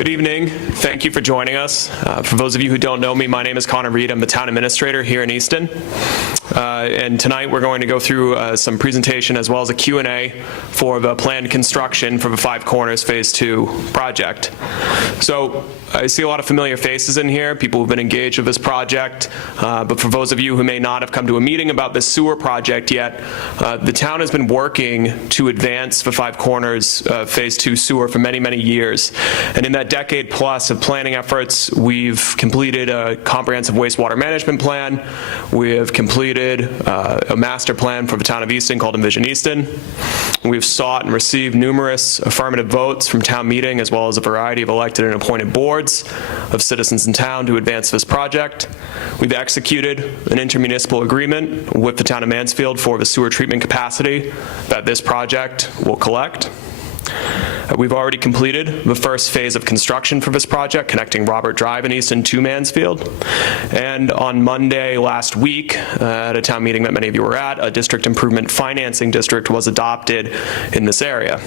Good evening. Thank you for joining us. For those of you who don't know me, my name is Connor Reed. I'm the town administrator here in Easton. And tonight we're going to go through some presentation as well as a Q&A for the planned construction for the Five Corners Phase 2 project. So I see a lot of familiar faces in here, people who've been engaged with this project. But for those of you who may not have come to a meeting about this sewer project yet, the town has been working to advance the Five Corners Phase 2 sewer for many, many years. And in that decade plus of planning efforts, we've completed a comprehensive wastewater management plan. We have completed a master plan for the town of Easton called Envision Easton. We've sought and received numerous affirmative votes from town meeting as well as a variety of elected and appointed boards of citizens in town to advance this project. We've executed an intermunicipal agreement with the town of Mansfield for the sewer treatment capacity that this project will collect. We've already completed the first phase of construction for this project, connecting Robert Drive in Easton to Mansfield. And on Monday last week, at a town meeting that many of you were at, a district improvement financing district was adopted in this area.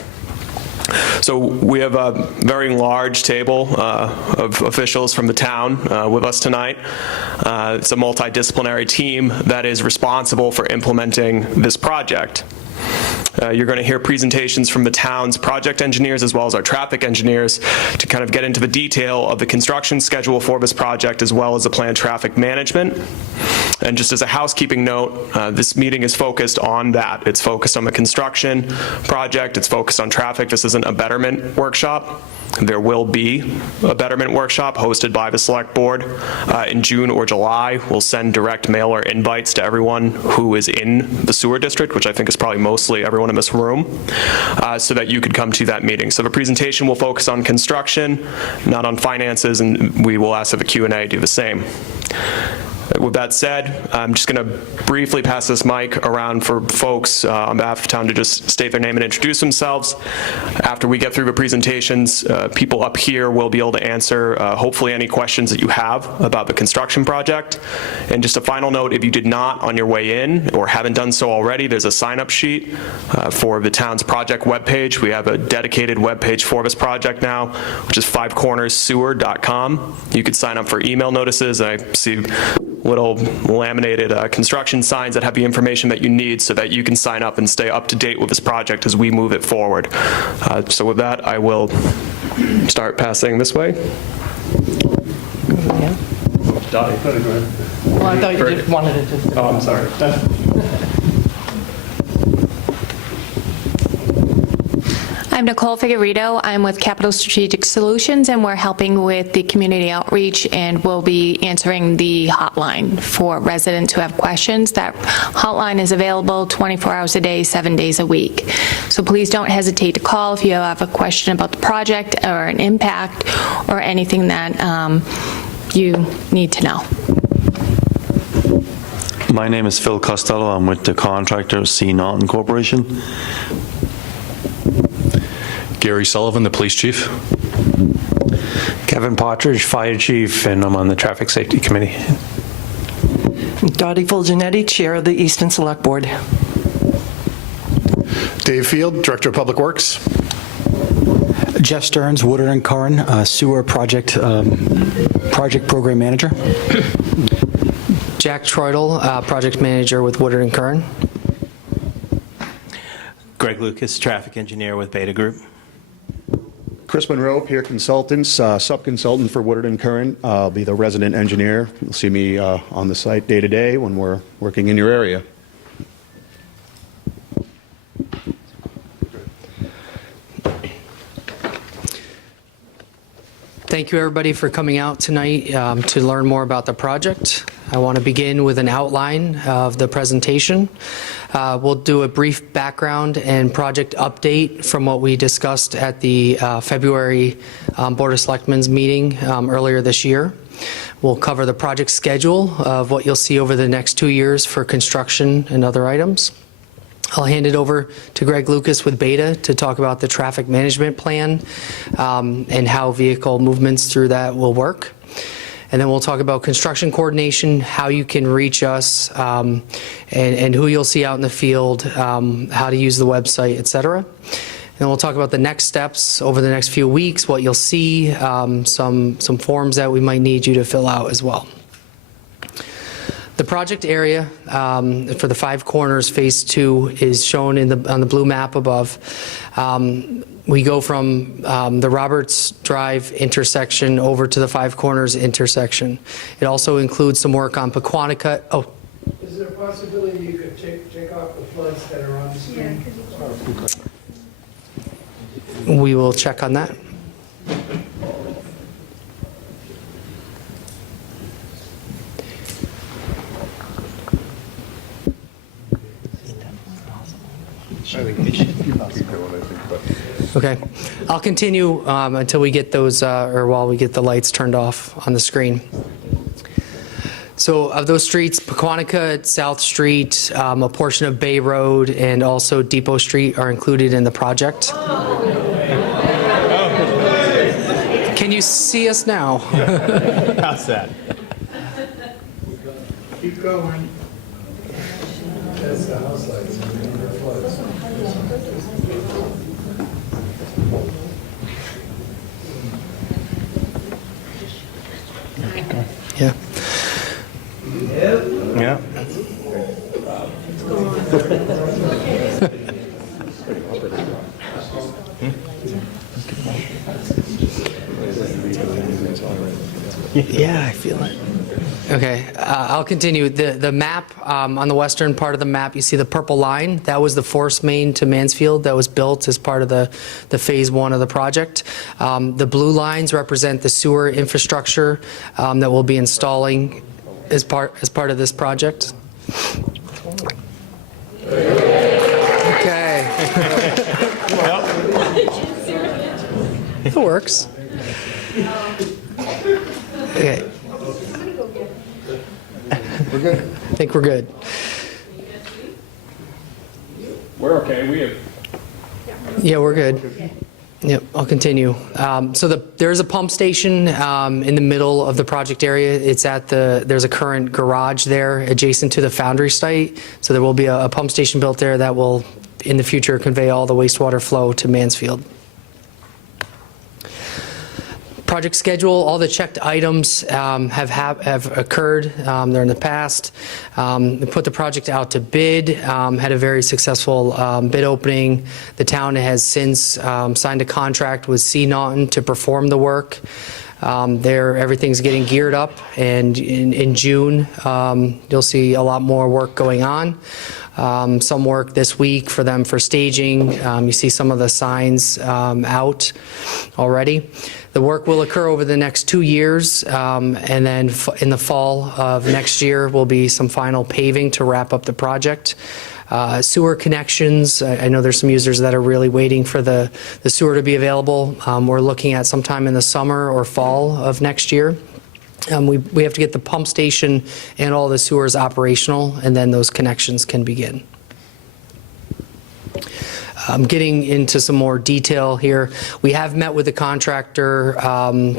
So we have a very large table of officials from the town with us tonight. It's a multidisciplinary team that is responsible for implementing this project. You're going to hear presentations from the town's project engineers as well as our traffic engineers to kind of get into the detail of the construction schedule for this project as well as the planned traffic management. And just as a housekeeping note, this meeting is focused on that. It's focused on the construction project. It's focused on traffic. This isn't a betterment workshop. There will be a betterment workshop hosted by the select board in June or July. We'll send direct mail or invites to everyone who is in the sewer district, which I think is probably mostly everyone in this room, so that you could come to that meeting. So the presentation will focus on construction, not on finances, and we will ask that the Q&A do the same. With that said, I'm just going to briefly pass this mic around for folks on behalf of the town to just state their name and introduce themselves. After we get through the presentations, people up here will be able to answer hopefully any questions that you have about the construction project. And just a final note, if you did not on your way in or haven't done so already, there's a sign-up sheet for the town's project webpage. We have a dedicated webpage for this project now, which is fivecornerssewer.com. You could sign up for email notices. I see little laminated construction signs that have the information that you need so that you can sign up and stay up to date with this project as we move it forward. So with that, I will start passing this way. Yeah. Dottie, go ahead. Well, I thought you just wanted it to. Oh, I'm sorry. I'm Nicole Figueredo. I'm with Capital Strategic Solutions, and we're helping with the community outreach, and we'll be answering the hotline for residents who have questions. That hotline is available 24 hours a day, 7 days a week. So please don't hesitate to call if you have a question about the project or an impact or anything that you need to know. My name is Phil Costello. I'm with the contractor C. Naughton Corporation. Gary Sullivan, the police chief. Kevin Partridge, fire chief, and I'm on the traffic safety committee. Dottie Fulgenetti, chair of the Easton Select Board. Dave Field, director of public works. Jeff Stearns, Woodard and Curran, sewer project program manager. Jack Troidel, project manager with Woodard and Curran. Greg Lucas, traffic engineer with Beta Group. Chris Monroe, peer consultants, sub-consultant for Woodard and Curran. I'll be the resident engineer. You'll see me on the site day to day when we're working in your area. Thank you everybody for coming out tonight to learn more about the project. I want to begin with an outline of the presentation. We'll do a brief background and project update from what we discussed at the February Board of Selectmen's meeting earlier this year. We'll cover the project schedule of what you'll see over the next 2 years for construction and other items. I'll hand it over to Greg Lucas with Beta to talk about the traffic management plan and how vehicle movements through that will work. And then we'll talk about construction coordination, how you can reach us, and who you'll see out in the field, how to use the website, etc. And Then we'll talk about the next steps over the next few weeks, what you'll see, some forms that we might need you to fill out as well. The project area for the Five Corners Phase 2 is shown on the blue map above. We go from the Roberts Drive intersection over to the Five Corners intersection. It also includes some work on Pequannock. Oh. Is there a possibility you could take off the floods that are on the screen? We will check on that. Okay, I'll continue until we get those, or while we get the lights turned off on the screen. So of those streets, Pequannock, South Street, a portion of Bay Road, and also Depot Street are included in the project. Can you see us now? How's that? Keep going. That's the house lights. Yeah. Yeah. Yeah, I feel it. Okay, I'll continue. The map, on the western part of the map, you see the purple line. That was the force main to Mansfield that was built as part of the Phase 1 of the project. The blue lines represent the sewer infrastructure that we'll be installing as part of this project. Okay. It works. Okay. We're good. I think we're good. We're okay, we have. Yeah, we're good. Yep, I'll continue. So there's a pump station in the middle of the project area. It's there's a current garage there adjacent to the foundry site. So there will be a pump station built there that will, in the future, convey all the wastewater flow to Mansfield. Project schedule, all the checked items have occurred. They're in the past. We put the project out to bid, had a very successful bid opening. The town has since signed a contract with C. Naughton to perform the work. Everything's getting geared up, and in June, you'll see a lot more work going on. Some work this week for them for staging. You see some of the signs out already. The work will occur over the next 2 years, and then in the fall of next year will be some final paving to wrap up the project. Sewer connections, I know there's some users that are really waiting for the sewer to be available. We're looking at sometime in the summer or fall of next year. We have to get the pump station and all the sewers operational, and then those connections can begin. Getting into some more detail here, we have met with the contractor,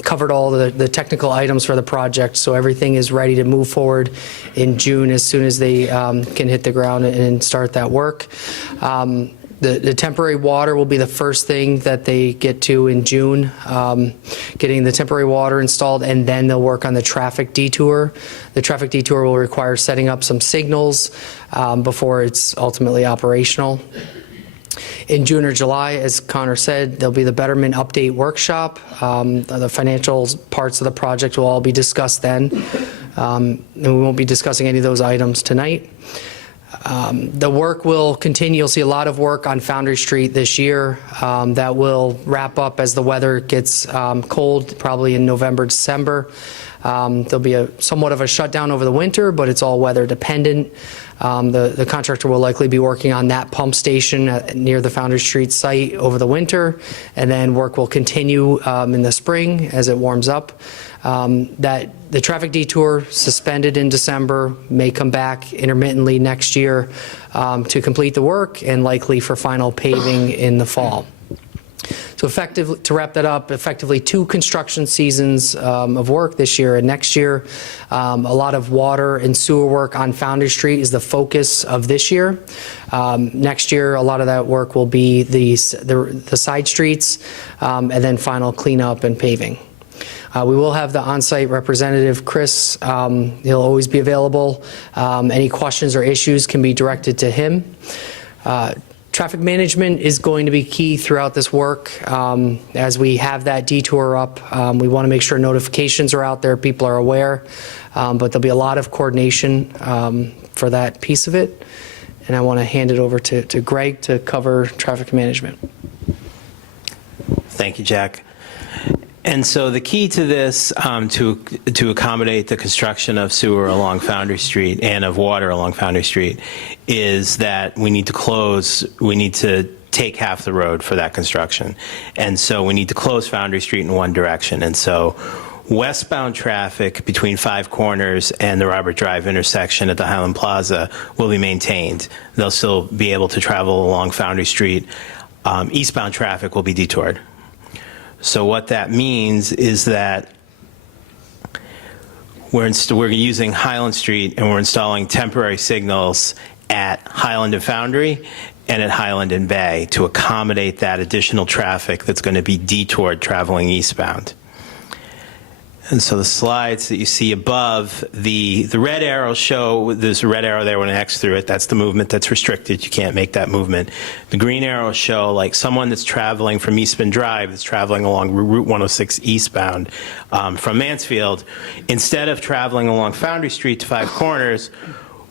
covered all the technical items for the project, so everything is ready to move forward in June as soon as they can hit the ground and start that work. The temporary water will be the first thing that they get to in June, getting the temporary water installed, and then they'll work on the traffic detour. The traffic detour will require setting up some signals before it's ultimately operational. In June or July, as Connor said, there'll be the Betterment Update Workshop. The financial parts of the project will all be discussed then. And we won't be discussing any of those items tonight. The work will continue. You'll see a lot of work on Foundry Street this year. That will wrap up as the weather gets cold, probably in November, December. There'll be somewhat of a shutdown over the winter, but it's all weather dependent. The contractor will likely be working on that pump station near the Foundry Street site over the winter, and then work will continue in the spring as it warms up. The traffic detour suspended in December may come back intermittently next year to complete the work, and likely for final paving in the fall. So effectively, to wrap that up, effectively 2 construction seasons of work this year and next year. A lot of water and sewer work on Foundry Street is the focus of this year. Next year, a lot of that work will be the side streets and then final cleanup and paving. We will have the on-site representative, Chris. He'll always be available. Any questions or issues can be directed to him. Traffic management is going to be key throughout this work. As we have that detour up, we want to make sure notifications are out there, people are aware, but there'll be a lot of coordination for that piece of it. And I want to hand it over to Greg to cover traffic management. Thank you, Jack. And so the key to this, to accommodate the construction of sewer along Foundry Street and of water along Foundry Street, is that we need to take half the road for that construction. And so we need to close Foundry Street in one direction. And so westbound traffic between Five Corners and the Robert Drive intersection at the Highland Plaza will be maintained. They'll still be able to travel along Foundry Street. Eastbound traffic will be detoured. So what that means is that we're using Highland Street and we're installing temporary signals at Highland and Foundry and at Highland and Bay to accommodate that additional traffic that's going to be detoured traveling eastbound. And so the slides that you see above, the red arrows show, there's a red arrow there with an X through it. That's the movement that's restricted. You can't make that movement. The green arrows show like someone that's traveling from Eastman Drive, that's traveling along Route 106 eastbound from Mansfield, instead of traveling along Foundry Street to Five Corners,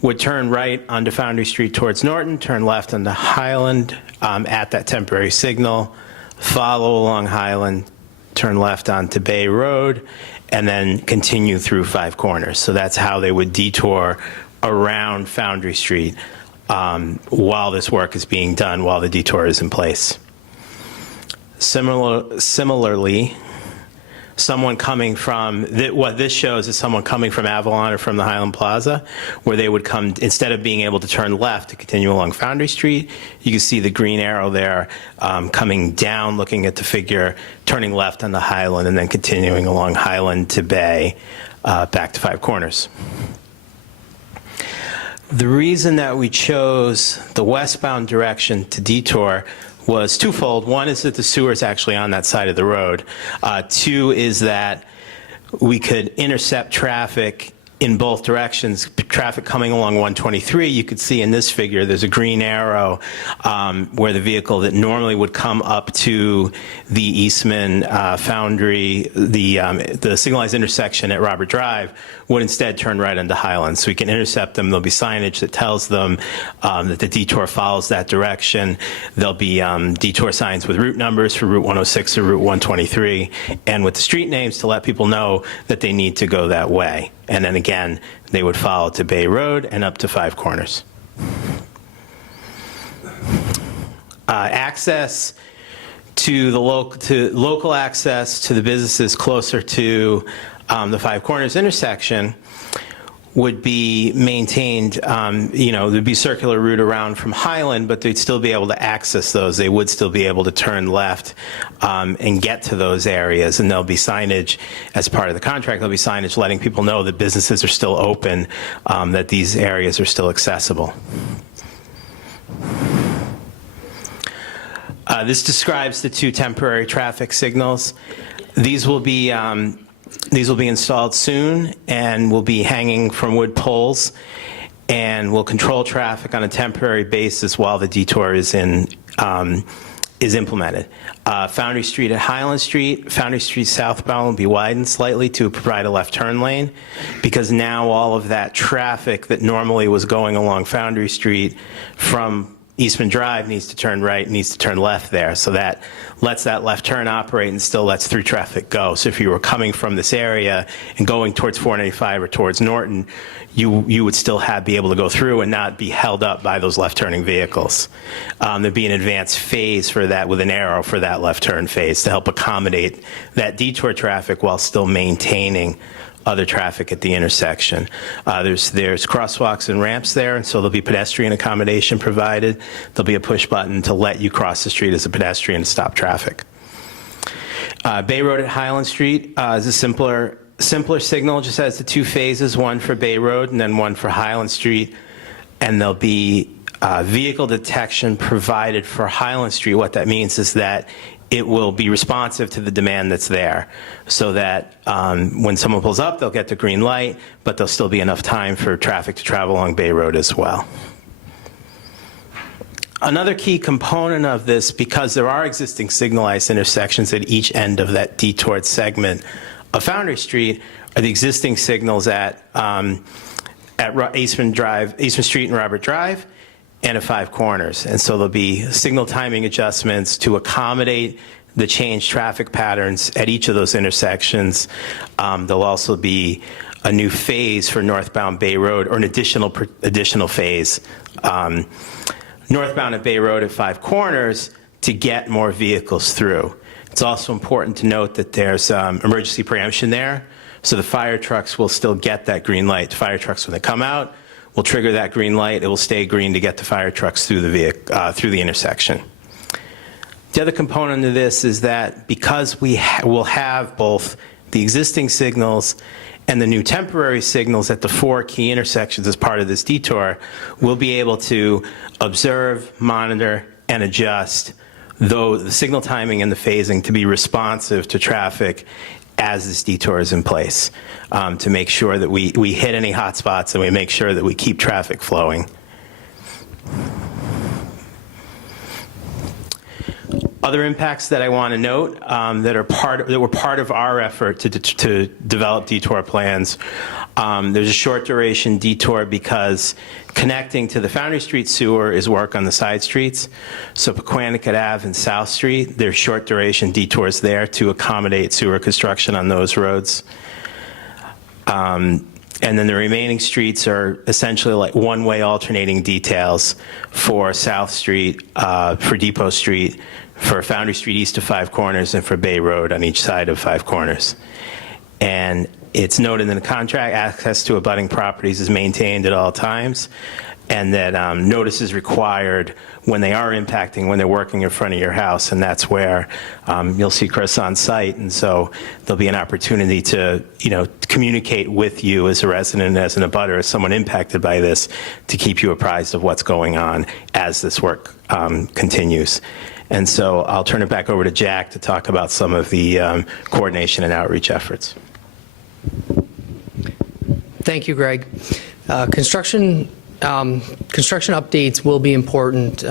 would turn right onto Foundry Street towards Norton, turn left onto Highland at that temporary signal, follow along Highland, turn left onto Bay Road, and then continue through Five Corners. So that's how they would detour around Foundry Street while this work is being done, while the detour is in place. Similarly, someone coming from, what this shows is someone coming from Avalon or from the Highland Plaza, where they would come, instead of being able to turn left to continue along Foundry Street, you can see the green arrow there coming down, looking at the figure, turning left on the Highland, and then continuing along Highland to Bay, back to Five Corners. The reason that we chose the westbound direction to detour was twofold. One is that the sewer is actually on that side of the road. Two is that we could intercept traffic in both directions. Traffic coming along 123, you could see in this figure, there's a green arrow where the vehicle that normally would come up to the Eastman Foundry, the signalized intersection at Robert Drive, would instead turn right onto Highland. So we can intercept them. There'll be signage that tells them that the detour follows that direction. There'll be detour signs with route numbers for Route 106 or Route 123, and with the street names to let people know that they need to go that way. And then again, they would follow to Bay Road and up to Five Corners. Access to the local access to the businesses closer to the Five Corners intersection would be maintained. There'd be circular route around from Highland, but they'd still be able to access those. They would still be able to turn left and get to those areas. And there'll be signage as part of the contract. There'll be signage letting people know that businesses are still open, that these areas are still accessible. This describes the 2 temporary traffic signals. These will be installed soon and will be hanging from wood poles and will control traffic on a temporary basis while the detour is implemented. Foundry Street at Highland Street, Foundry Street southbound will be widened slightly to provide a left turn lane, because now all of that traffic that normally was going along Foundry Street from Eastman Drive needs to turn right, needs to turn left there. So that lets that left turn operate and still lets through traffic go. So if you were coming from this area and going towards 495 or towards Norton, you would still be able to go through and not be held up by those left turning vehicles. There'd be an advanced phase for that with an arrow for that left turn phase to help accommodate that detour traffic while still maintaining other traffic at the intersection. There's crosswalks and ramps there, and so there'll be pedestrian accommodation provided. There'll be a push button to let you cross the street as a pedestrian to stop traffic. Bay Road at Highland Street is a simpler signal, just has the two phases, one for Bay Road and then one for Highland Street. And there'll be vehicle detection provided for Highland Street. What that means is that it will be responsive to the demand that's there, so that when someone pulls up, they'll get the green light, but there'll still be enough time for traffic to travel along Bay Road as well. Another key component of this, because there are existing signalized intersections at each end of that detoured segment of Foundry Street, are the existing signals at Eastman Street and Robert Drive, and at Five Corners. And so there'll be signal timing adjustments to accommodate the changed traffic patterns at each of those intersections. There'll also be a new phase for northbound Bay Road, or an additional phase northbound at Bay Road at Five Corners to get more vehicles through. It's also important to note that there's emergency preemption there, so the fire trucks will still get that green light. Fire trucks, when they come out, will trigger that green light. It will stay green to get the fire trucks through the intersection. The other component of this is that because we will have both the existing signals and the new temporary signals at the 4 key intersections as part of this detour, we'll be able to observe, monitor, and adjust the signal timing and the phasing to be responsive to traffic as this detour is in place, to make sure that we hit any hot spots and we make sure that we keep traffic flowing. Other impacts that I want to note that were part of our effort to develop detour plans. There's a short duration detour because connecting to the Foundry Street sewer is work on the side streets. So Pequannock Ave and South Street, there's short duration detours there to accommodate sewer construction on those roads. And then the remaining streets are essentially like one-way alternating details for South Street, for Depot Street, for Foundry Street east of Five Corners, and for Bay Road on each side of Five Corners. And it's noted in the contract, access to abutting properties is maintained at all times, and that notice is required when they are impacting, when they're working in front of your house, and that's where you'll see Chris on site, and so there'll be an opportunity to, communicate with you as a resident, as an abutter, as someone impacted by this, to keep you apprised of what's going on as this work continues. And so I'll turn it back over to Jack to talk about some of the coordination and outreach efforts. Thank you, Greg. Construction updates will be important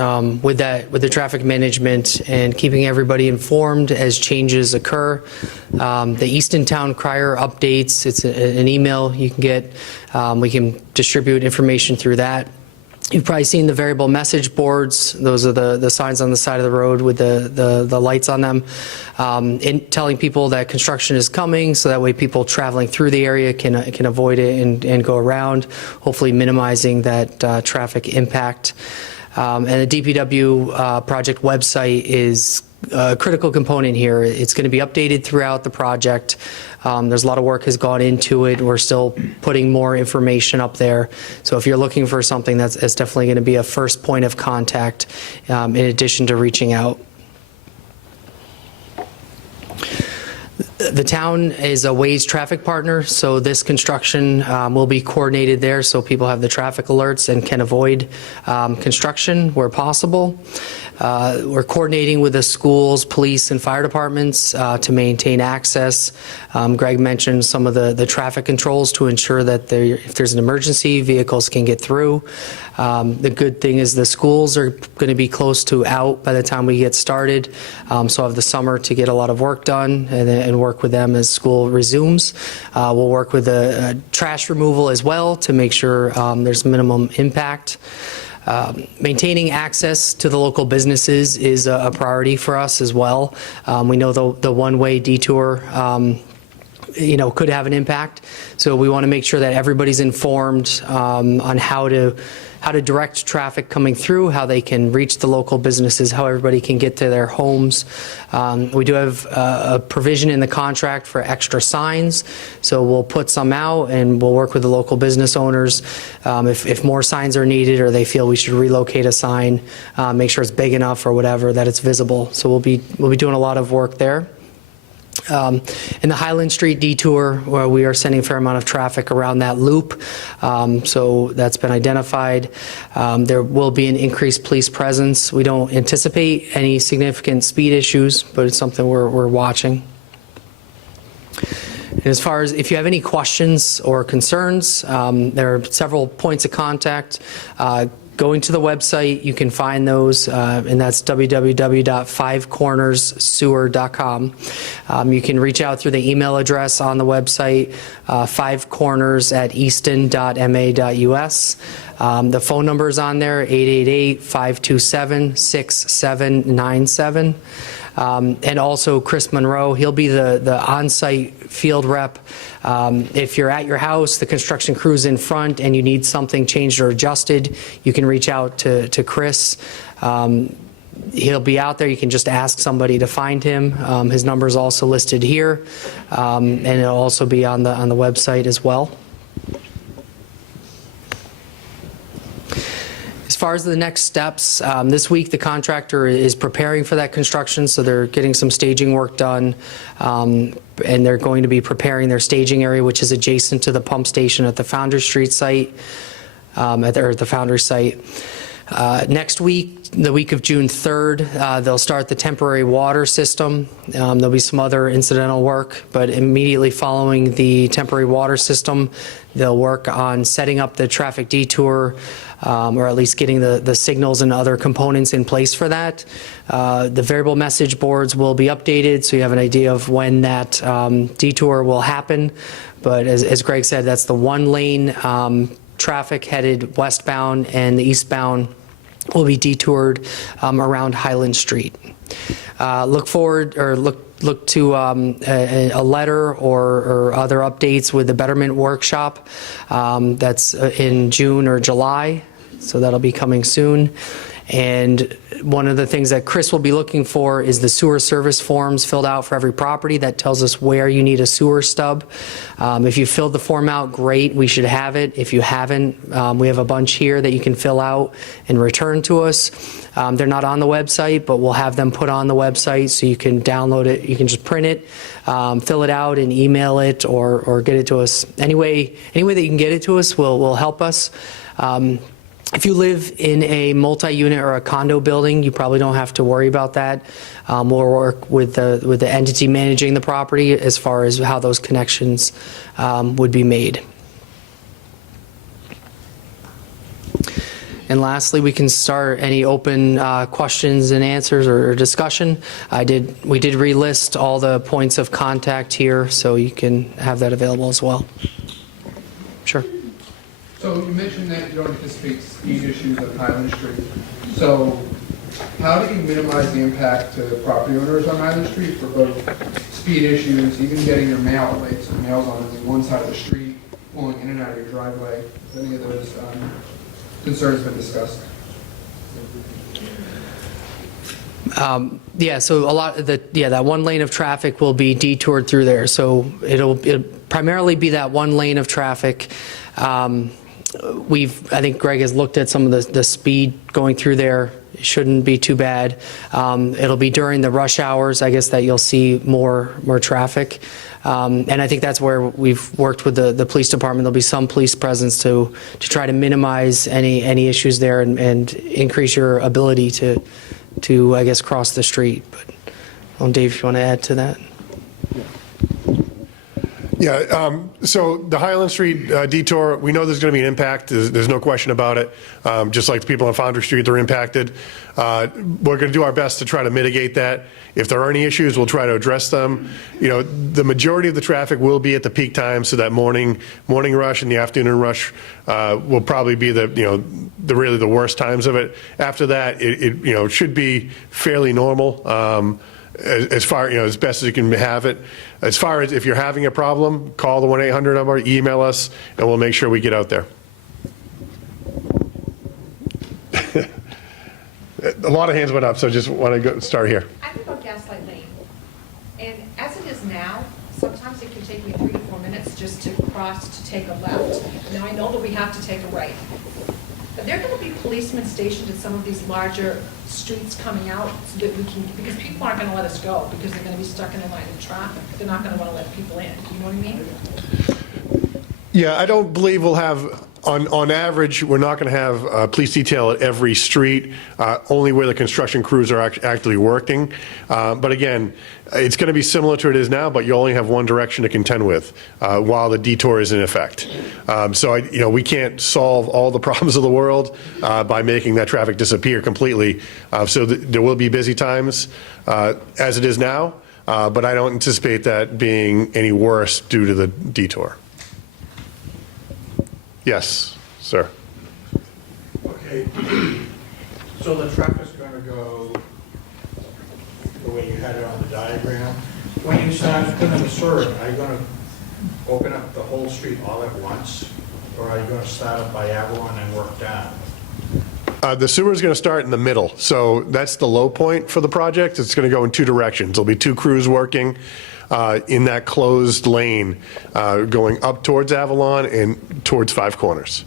with the traffic management and keeping everybody informed as changes occur. The Easton Town Crier updates, it's an email you can get. We can distribute information through that. You've probably seen the variable message boards. Those are the signs on the side of the road with the lights on them, telling people that construction is coming, so that way people traveling through the area can avoid it and go around, hopefully minimizing that traffic impact. And the DPW project website is a critical component here. It's going to be updated throughout the project. There's a lot of work has gone into it. We're still putting more information up there. So if you're looking for something, that's definitely going to be a first point of contact in addition to reaching out. The town is a Waze traffic partner, so this construction will be coordinated there so people have the traffic alerts and can avoid construction where possible. We're coordinating with the schools, police, and fire departments to maintain access. Greg mentioned some of the traffic controls to ensure that if there's an emergency, vehicles can get through. The good thing is the schools are going to be close to out by the time we get started, so I have the summer to get a lot of work done and work with them as school resumes. We'll work with the trash removal as well to make sure there's minimum impact. Maintaining access to the local businesses is a priority for us as well. We know the one-way detour could have an impact, so we want to make sure that everybody's informed on how to direct traffic coming through, how they can reach the local businesses, how everybody can get to their homes. We do have a provision in the contract for extra signs, so we'll put some out and we'll work with the local business owners. If more signs are needed or they feel we should relocate a sign, make sure it's big enough or whatever that it's visible. So we'll be doing a lot of work there. In the Highland Street detour, where we are sending a fair amount of traffic around that loop, so that's been identified. There will be an increased police presence. We don't anticipate any significant speed issues, but it's something we're watching. And as far as if you have any questions or concerns, there are several points of contact. Going to the website, you can find those, and that's www.fivecornerssewer.com. You can reach out through the email address on the website, fivecorners@easton.ma.us. The phone number is on there, 888-527-6797. And also Chris Monroe, he'll be the on-site field rep. If you're at your house, the construction crew's in front, and you need something changed or adjusted, you can reach out to Chris. He'll be out there. You can just ask somebody to find him. His number is also listed here, and it'll also be on the website as well. As far as the next steps, this week the contractor is preparing for that construction, so they're getting some staging work done, and they're going to be preparing their staging area, which is adjacent to the pump station at the Foundry Street site, or the Foundry site. Next week, the week of June 3rd, they'll start the temporary water system. There'll be some other incidental work, but immediately following the temporary water system, they'll work on setting up the traffic detour, or at least getting the signals and other components in place for that. The variable message boards will be updated, so you have an idea of when that detour will happen. But as Greg said, that's the one-lane traffic headed westbound, and the eastbound will be detoured around Highland Street. Look to a letter or other updates with the Betterment Workshop. That's in June or July, so that'll be coming soon. And one of the things that Chris will be looking for is the sewer service forms filled out for every property. That tells us where you need a sewer stub. If you filled the form out, great, we should have it. If you haven't, we have a bunch here that you can fill out and return to us. They're not on the website, but we'll have them put on the website so you can download it. You can just print it, fill it out, and email it, or get it to us. Any way that you can get it to us will help us. If you live in a multi-unit or a condo building, you probably don't have to worry about that. We'll work with the entity managing the property as far as how those connections would be made. And lastly, we can start any open questions and answers or discussion. We did relist all the points of contact here, so you can have that available as well. Sure. So you mentioned that you don't anticipate speed issues on Highland Street. So how do you minimize the impact to property owners on Highland Street for both speed issues, even getting your mail late? So mail's on one side of the street, pulling in and out of your driveway. Has any of those concerns been discussed? Yeah, so a lot of that one lane of traffic will be detoured through there. So it'll primarily be that one lane of traffic. I think Greg has looked at some of the speed going through there. It shouldn't be too bad. It'll be during the rush hours, I guess, that you'll see more traffic. And I think that's where we've worked with the police department. There'll be some police presence to try to minimize any issues there and increase your ability to I guess, cross the street. But Dave, if you want to add to that. Yeah, so the Highland Street detour, we know there's going to be an impact. There's no question about it. Just like the people on Foundry Street, they're impacted. We're going to do our best to try to mitigate that. If there are any issues, we'll try to address them. You know, the majority of the traffic will be at the peak time, so that morning rush and the afternoon rush will probably be really the worst times of it. After that, it should be fairly normal. As far, as best as you can have it. As far as if you're having a problem, call the 1-800 number, email us, and we'll make sure we get out there. A lot of hands went up, so just want to start here. I live on Gaslight Lane, and as it is now, sometimes it can take me 3 to 4 minutes just to cross to take a left. Now I know that we have to take a right. Are there going to be policemen stationed at some of these larger streets coming out so that we can, because people aren't going to let us go because they're going to be stuck in a line of traffic. They're not going to want to let people in. You know what I mean? Yeah, I don't believe we'll have, on average, we're not going to have a police detail at every street, only where the construction crews are actively working. But again, it's going to be similar to it is now, but you only have one direction to contend with while the detour is in effect. So, we can't solve all the problems of the world by making that traffic disappear completely. So there will be busy times as it is now, but I don't anticipate that being any worse due to the detour. Yes, sir. Okay, so the traffic's going to go the way you had it on the diagram. When you start putting the sewer, are you going to open up the whole street all at once? Or are you going to start up by Avalon and work down? The sewer is going to start in the middle, so that's the low point for the project. It's going to go in two directions. There'll be two crews working in that closed lane, going up towards Avalon and towards Five Corners.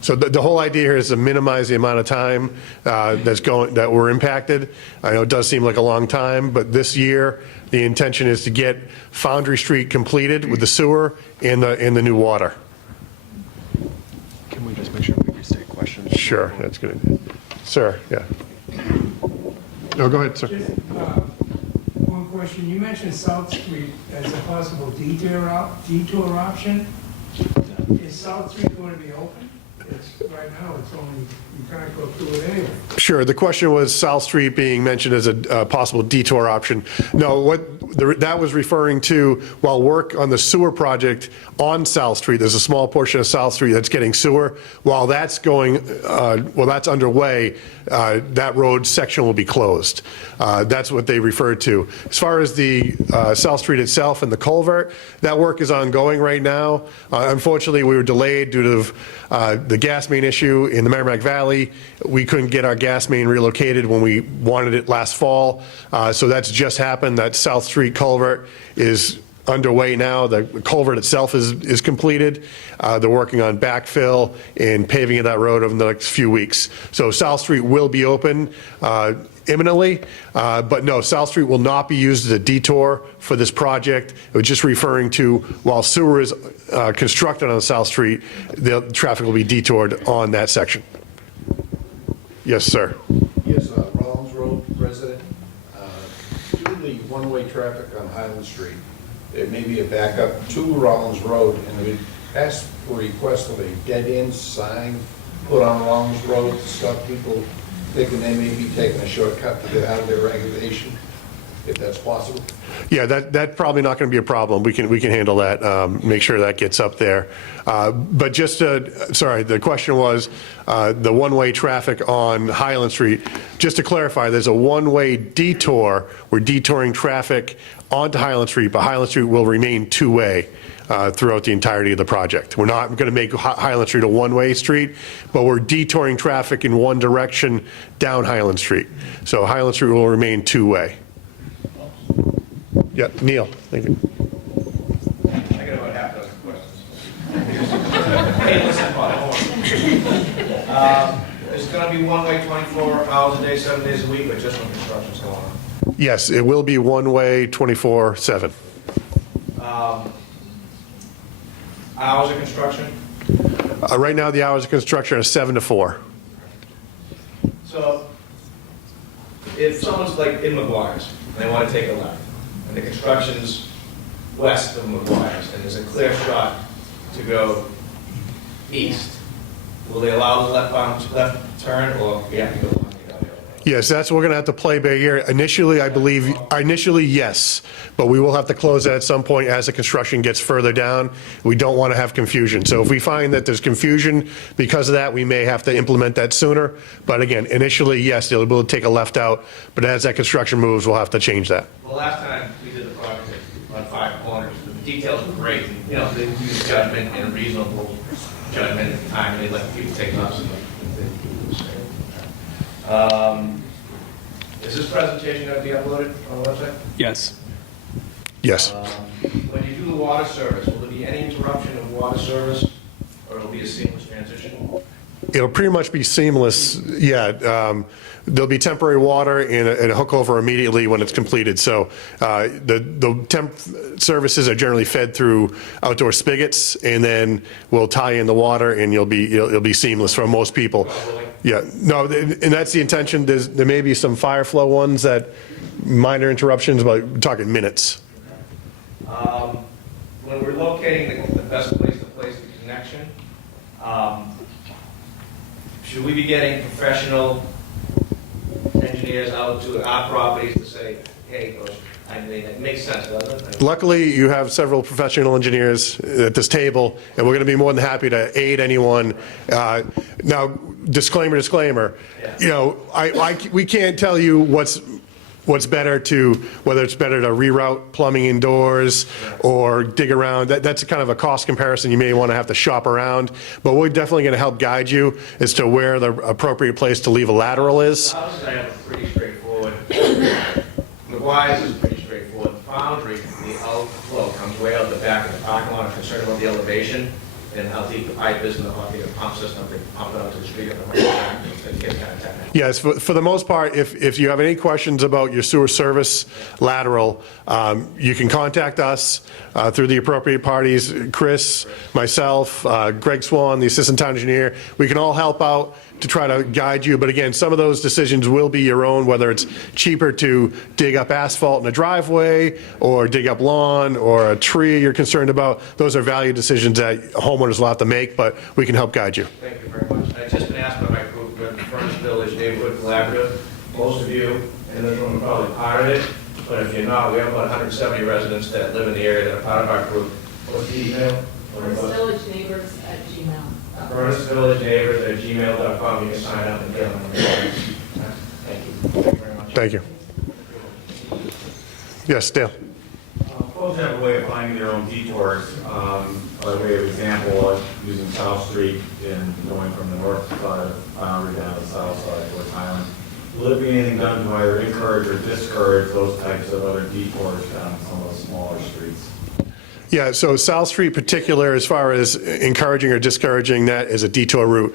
So the whole idea here is to minimize the amount of time that we're impacted. I know it does seem like a long time, but this year the intention is to get Foundry Street completed with the sewer and the new water. Can we just make sure we restate questions? Sure, that's good. Sir, yeah. No, go ahead, sir. Just one question. You mentioned South Street as a possible detour option. Is South Street going to be open? Right now, it's only, you can't go through it anyway. Sure. The question was South Street being mentioned as a possible detour option. No, that was referring to, while work on the sewer project on South Street, there's a small portion of South Street that's getting sewer. While that's that's underway, that road section will be closed. That's what they referred to. As far as the South Street itself and the culvert, that work is ongoing right now. Unfortunately, we were delayed due to the gas main issue in the Merrimack Valley. We couldn't get our gas main relocated when we wanted it last fall. So that's just happened. That South Street culvert is underway now. The culvert itself is completed. They're working on backfill and paving of that road over the next few weeks. So South Street will be open imminently, but no, South Street will not be used as a detour for this project. It was just referring to, while sewer is constructed on South Street, the traffic will be detoured on that section. Yes, sir. Yes, Rollins Road resident. Due to the one-way traffic on Highland Street, there may be a backup to Rollins Road, and we asked for a request of a dead-end sign put on Rollins Road to stop people thinking they may be taking a shortcut to get out of their regulation, if that's possible. Yeah, that's probably not going to be a problem. We can handle that, make sure that gets up there. But just sorry, the question was the one-way traffic on Highland Street. Just to clarify, there's a one-way detour. We're detouring traffic onto Highland Street, but Highland Street will remain two-way throughout the entirety of the project. We're not going to make Highland Street a one-way street, but we're detouring traffic in one direction down Highland Street. So Highland Street will remain two-way. Yeah, Neil, thank you. I got about half a dozen questions. Hey, listen, it's going to be one-way 24 hours a day, 7 days a week, but just when construction's going on? Yes, it will be one-way 24/7. Hours of construction? Right now, the hours of construction are 7 to 4. So if someone's like in McGuire's and they want to take a left, and the construction's west of McGuire's, and there's a clear shot to go east, will they allow the left turn, or we have to go along the other way? Yes, that's what we're going to have to play by ear. Initially, I believe, yes, but we will have to close that at some point as the construction gets further down. We don't want to have confusion. So if we find that there's confusion because of that, we may have to implement that sooner. But again, initially, yes, they'll be able to take a left out, but as that construction moves, we'll have to change that. Well, last time we did the project on Five Corners, the details were great. You know, they used judgment and reasonable judgment at the time, and they let people take lefts and is this presentation going to be uploaded on the website? Yes. Yes. When you do the water service, will there be any interruption of water service, or will it be a seamless transition? It'll pretty much be seamless, yeah. There'll be temporary water and a hook over immediately when it's completed. So the temp services are generally fed through outdoor spigots, and then we'll tie in the water, and it'll be seamless for most people. Yeah, no, and that's the intention. There may be some fire flow ones that minor interruptions, but we're talking minutes. When we're locating the best place to place the connection, should we be getting professional engineers out to our properties to say, hey, I mean, it makes sense, doesn't it? Luckily, you have several professional engineers at this table, and we're going to be more than happy to aid anyone. Now, disclaimer, you know, we can't tell you what's better whether it's better to reroute plumbing indoors or dig around. That's kind of a cost comparison you may want to have to shop around, but we're definitely going to help guide you as to where the appropriate place to leave a lateral is. The houses I have are pretty straightforward. McGuire's is pretty straightforward. Foundry, the outflow comes way out the back of the parking lot. I'm concerned about the elevation and how deep the pipe is and the pump system to pump it out to the street. It gets kind of technical. Yes, for the most part, if you have any questions about your sewer service lateral, you can contact us through the appropriate parties, Chris, myself, Greg Swan, the assistant town engineer. We can all help out to try to guide you, but again, some of those decisions will be your own, whether it's cheaper to dig up asphalt in a driveway or dig up lawn or a tree you're concerned about. Those are value decisions that homeowners will have to make, but we can help guide you. Thank you very much. I've just been asked by my group, the Furnace Village Neighborhood Collaborative. Most of you in this room are probably part of it, but if you're not, we have about 170 residents that live in the area that are part of our group. What's the email? FurnaceVillageNeighbors@gmail. FurnaceVillageNeighbors@gmail.com. You can sign up and get them. Thank you. Thank you very much. Thank you. Yes, Dale. Folks have a way of finding their own detours. By way of example, using South Street and going from the north side of Boundary down to the south side towards Highland. Will there be anything done to either encourage or discourage those types of other detours down some of the smaller streets? Yeah, so South Street particular, as far as encouraging or discouraging that as a detour route,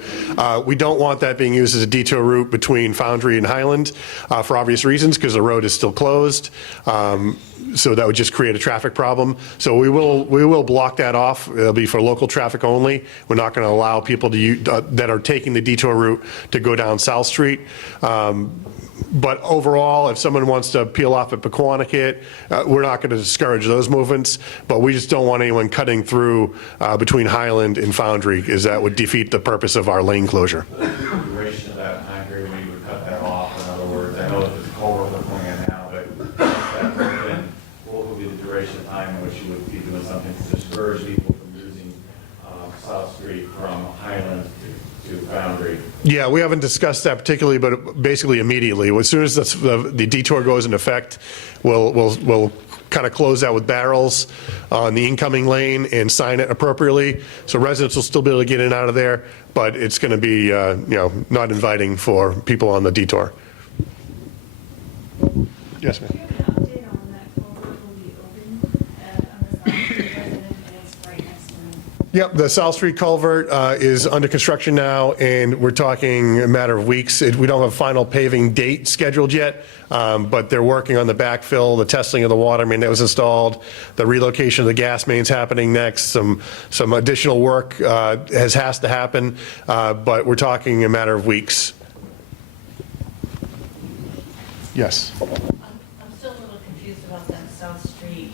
we don't want that being used as a detour route between Foundry and Highland for obvious reasons, because the road is still closed. So that would just create a traffic problem. So we will block that off. It'll be for local traffic only. We're not going to allow people to that are taking the detour route to go down South Street. But overall, if someone wants to peel off at Pequannock, we're not going to discourage those movements, but we just don't want anyone cutting through between Highland and Foundry, because that would defeat the purpose of our lane closure. The duration of that time period when you would cut that off, in other words, I know that it's culvert we're putting in now, but what would be the duration of time in which you would be doing something to discourage people from using South Street from Highland to Foundry? Yeah, we haven't discussed that particularly, but basically immediately. As soon as the detour goes into effect, we'll kind of close that with barrels on the incoming lane and sign it appropriately. So residents will still be able to get in and out of there, but it's going to be not inviting for people on the detour. Yes, ma'am. Yep, the South Street culvert is under construction now, and we're talking a matter of weeks. We don't have a final paving date scheduled yet, but they're working on the backfill, the testing of the water main that was installed, the relocation of the gas mains happening next, some additional work has to happen, but we're talking a matter of weeks. Yes. I'm still a little confused about that South Street.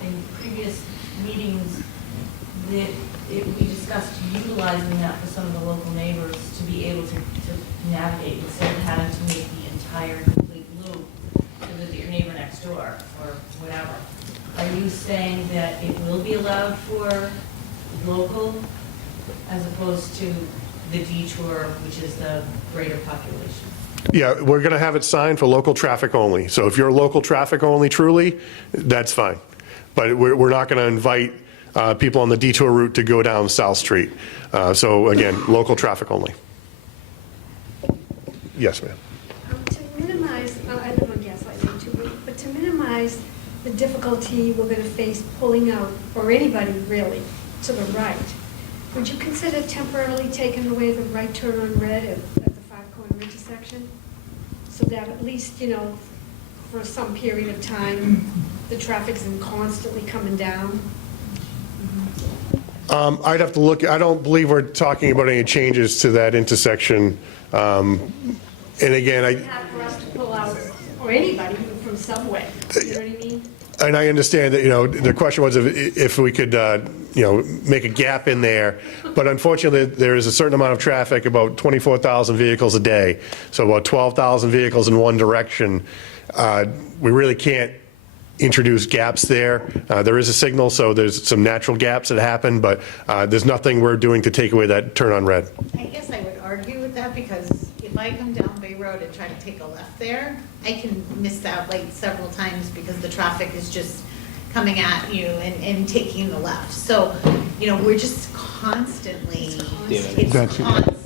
In previous meetings, we discussed utilizing that for some of the local neighbors to be able to navigate instead of having to make the entire complete loop to visit your neighbor next door or whatever. Are you saying that it will be allowed for local as opposed to the detour, which is the greater population? Yeah, we're going to have it signed for local traffic only. So if you're local traffic only truly, that's fine. But we're not going to invite people on the detour route to go down South Street. So again, local traffic only. Yes, ma'am. To minimize, I live on Gaslight Lane too, but to minimize the difficulty we're going to face pulling out, or anybody really, to the right, Would you consider temporarily taking away the right turn on red at the five-corner intersection? So that at least, you know, for some period of time, the traffic isn't constantly coming down? I'd have to look, I don't believe we're talking about any changes to that intersection. And again, It's hard for us to pull out, or anybody, even from Subway, you know what I mean? and I understand that, you know, the question was if we could, you know, make a gap in there. But unfortunately, there is a certain amount of traffic, about 24,000 vehicles a day. So about 12,000 vehicles in one direction. We really can't introduce gaps there. There is a signal, so there's some natural gaps that happen, but there's nothing we're doing to take away that turn on red. I guess I would argue with that, because if I come down Bay Road and try to take a left there, I can miss that light several times because the traffic is just coming at you and taking the left. So, you know, we're just constantly, it's constant.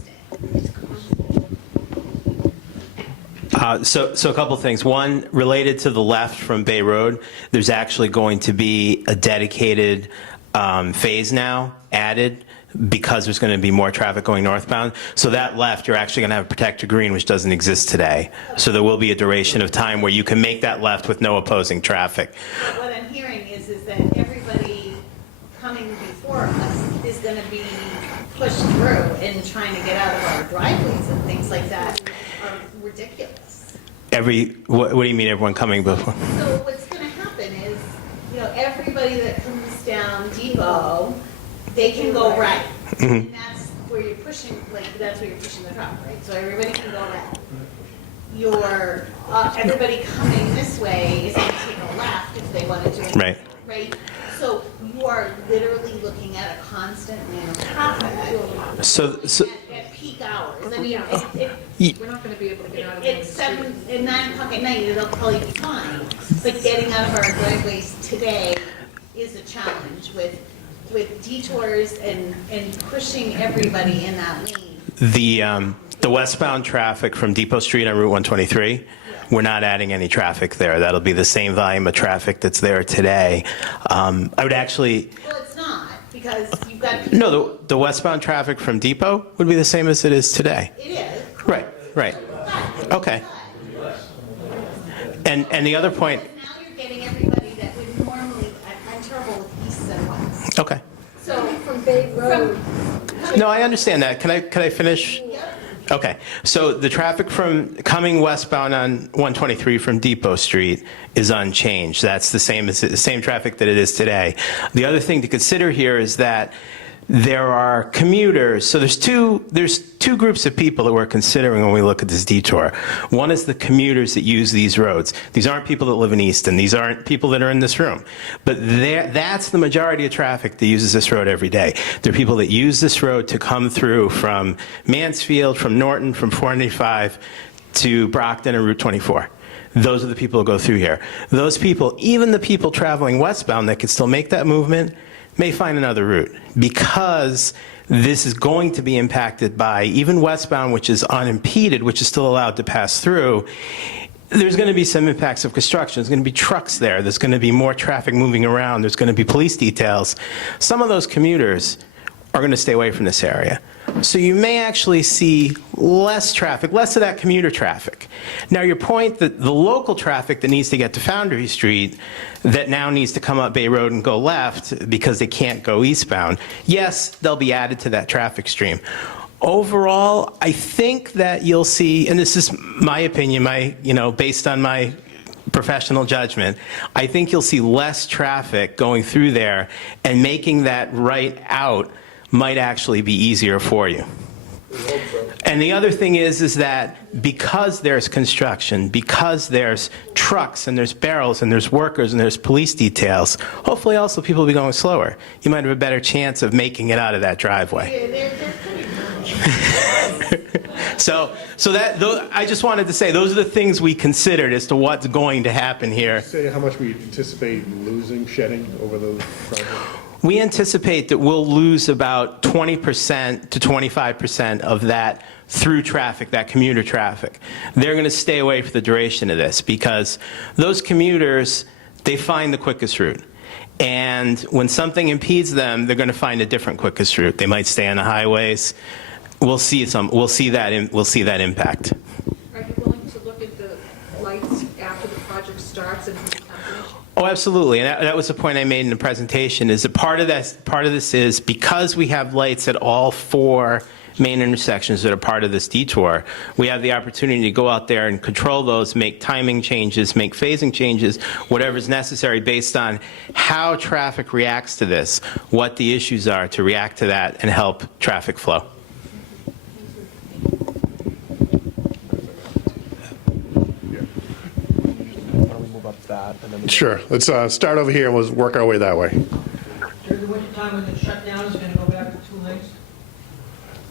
So a couple things. One, related to the left from Bay Road, there's actually going to be a dedicated phase now added because there's going to be more traffic going northbound. So that left, you're actually going to have a protected green, which doesn't exist today. So there will be a duration of time where you can make that left with no opposing traffic. But what I'm hearing is that everybody coming before us is going to be pushed through and trying to get out of our driveways and things like that are ridiculous. What do you mean everyone coming before? So what's going to happen is, you know, everybody that comes down Depot, they can go right. And that's where you're pushing, that's where you're pushing the truck, right? So everybody can go right. Everybody coming this way is going to take a left if they want to do it. Right. Right? So you are literally looking at a constant lane of traffic. So At peak hours. I mean, We're not going to be able to get out of at 7 and 9 o'clock at night, it'll probably be fine. But getting out of our driveways today is a challenge with detours and pushing everybody in that lane. The westbound traffic from Depot Street on Route 123, we're not adding any traffic there. That'll be the same volume of traffic that's there today. I would actually... Well, it's not, because you've got people... No, the westbound traffic from Depot would be the same as it is today. It is. Right. Okay. And the other point... Now you're getting everybody that would normally... I'm terrible with easts and west. Okay. So from Bay Road... No, I understand that. Can I finish? Okay. So the traffic from coming westbound on 123 from Depot Street is unchanged. That's the same traffic that it is today. The other thing to consider here is that there are commuters. So there's two groups of people that we're considering when we look at this detour. One is the commuters that use these roads. These aren't people that live in Easton. These aren't people that are in this room. But that's the majority of traffic that uses this road every day. There are people that use this road to come through from Mansfield, from Norton, from 495 to Brockton and Route 24. Those are the people who go through here. Those people, even the people traveling westbound that could still make that movement, may find another route, because this is going to be impacted by even westbound, which is unimpeded, which is still allowed to pass through. There's going to be some impacts of construction. There's going to be trucks there. There's going to be more traffic moving around. There's going to be police details. Some of those commuters are going to stay away from this area. So you may actually see less traffic, less of that commuter traffic. Now, your point that the local traffic that needs to get to Foundry Street that now needs to come up Bay Road and go left because they can't go eastbound, yes, they'll be added to that traffic stream. Overall, I think that you'll see, and this is my opinion, based on my professional judgment, I think you'll see less traffic going through there, and making that right out might actually be easier for you. And the other thing is that because there's construction, because there's trucks and there's barrels and there's workers and there's police details, hopefully also people will be going slower. You might have a better chance of making it out of that driveway. So I just wanted to say those are the things we considered as to what's going to happen here. Say how much we anticipate losing, shedding over those projects? We anticipate that we'll lose about 20% to 25% of that through traffic, that commuter traffic. They're going to stay away for the duration of this because those commuters, they find the quickest route. And when something impedes them, they're going to find a different quickest route. They might stay on the highways. We'll see that impact. Are you willing to look at the lights after the project starts and finished? Oh, absolutely, and that was the point I made in the presentation, is that part of this is because we have lights at all 4 main intersections that are part of this detour, we have the opportunity to go out there and control those, make timing changes, make phasing changes, whatever's necessary based on how traffic reacts to this, what the issues are to react to that and help traffic flow. Sure. Let's start over here and we'll work our way that way. During the winter time when the shutdown is going to go back to 2 lanes?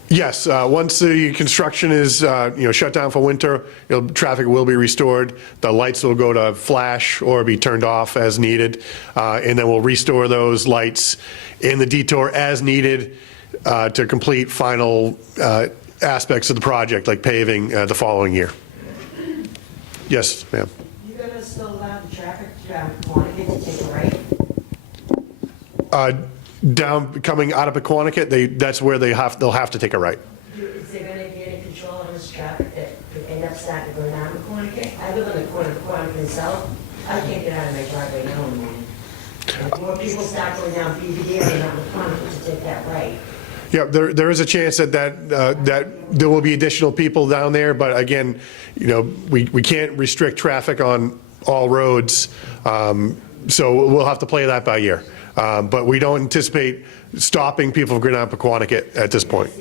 Yes, once the construction is shut down for winter, traffic will be restored. The lights will go to flash or be turned off as needed, and then we'll restore those lights in the detour as needed to complete final aspects of the project, like paving the following year. Yes, ma'am. You're going to still allow the traffic to take a right? Down coming out of Pequannock, that's where they'll have to take a right. Is there going to be any control of this traffic that could end up starting to go down Pequannock? I live on the corner of Pequannock and South. I can't get out of my driveway now in the morning. If more people start going down BVD and not Pequannock to take that right. Yeah, there is a chance that there will be additional people down there, but again, we can't restrict traffic on all roads, so we'll have to play that by ear. But we don't anticipate stopping people from going down Pequannock at this point.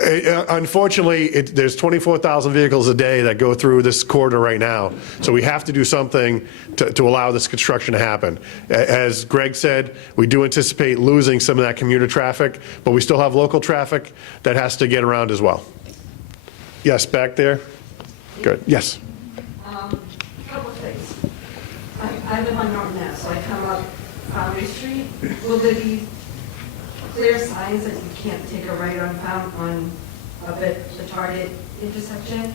Unfortunately, there's 24,000 vehicles a day that go through this corridor right now, so we have to do something to allow this construction to happen. As Greg said, we do anticipate losing some of that commuter traffic, but we still have local traffic that has to get around as well. Yes, back there? Good, yes. Couple of things. I live on Norton Ave, so I come up Foundry Street. Will there be clear signs that you can't take a right on up at the Target intersection?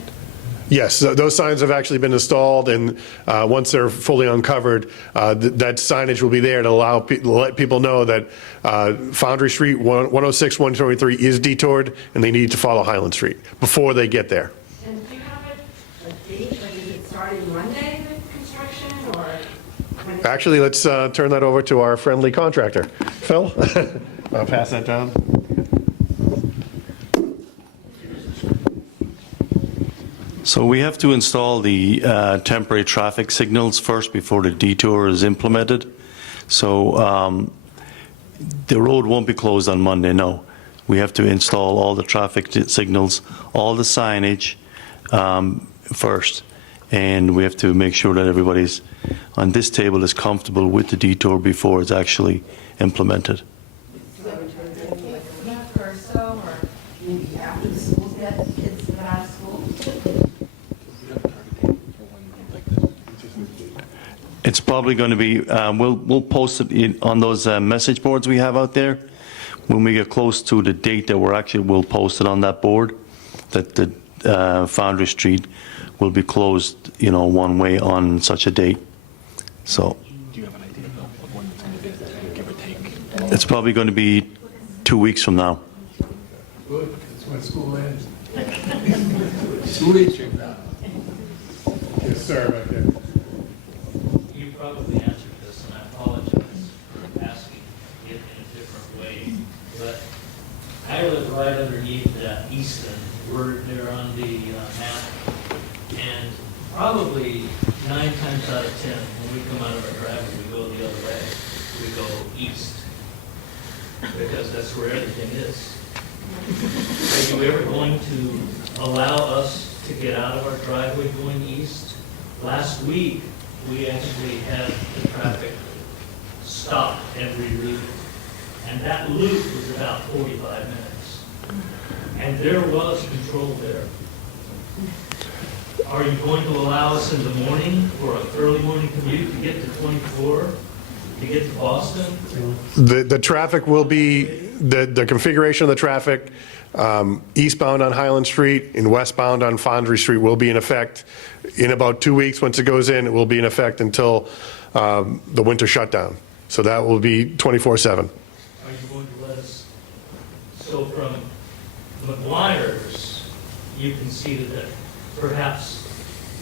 Yes, those signs have actually been installed, and once they're fully uncovered, that signage will be there to let people know that Foundry Street, 106, 123 is detoured, and they need to follow Highland Street before they get there. And do you have a date? Like, is it starting Monday, the construction, or? Actually, let's turn that over to our friendly contractor. Phil, I'll pass that down. So we have to install the temporary traffic signals first before the detour is implemented. So the road won't be closed on Monday, no. We have to install all the traffic signals, all the signage first. And we have to make sure that everybody's on this table is comfortable with the detour before it's actually implemented. After the schools get kids get out of school? It's probably going to be, we'll post it on those message boards we have out there. When we get close to the date that we'll post it on that board, that the Foundry Street will be closed, one way on such a date. So Do you have an idea of when it's going to be, give or take? it's probably going to be 2 weeks from now. Good, that's when school ends. 2 weeks from now. Yes, sir, right there. You probably answered this, and I apologize for asking it in a different way, but I live right underneath Easton. They're on the map, and probably 9 times out of 10, when we come out of our driveway, we go the other way. We go east, because that's where everything is. Are you ever going to allow us to get out of our driveway going east? Last week, we actually had the traffic stop and reroute, and that loop was about 45 minutes. And there was control there. Are you going to allow us in the morning for an early morning commute to get to 24, to get to Boston? The traffic will be, the configuration of the traffic Eastbound on Highland Street and westbound on Foundry Street will be in effect in about 2 weeks. Once it goes in, it will be in effect until the winter shutdown. So that will be 24/7. Are you going to let us, so from McGuire's, you can see that perhaps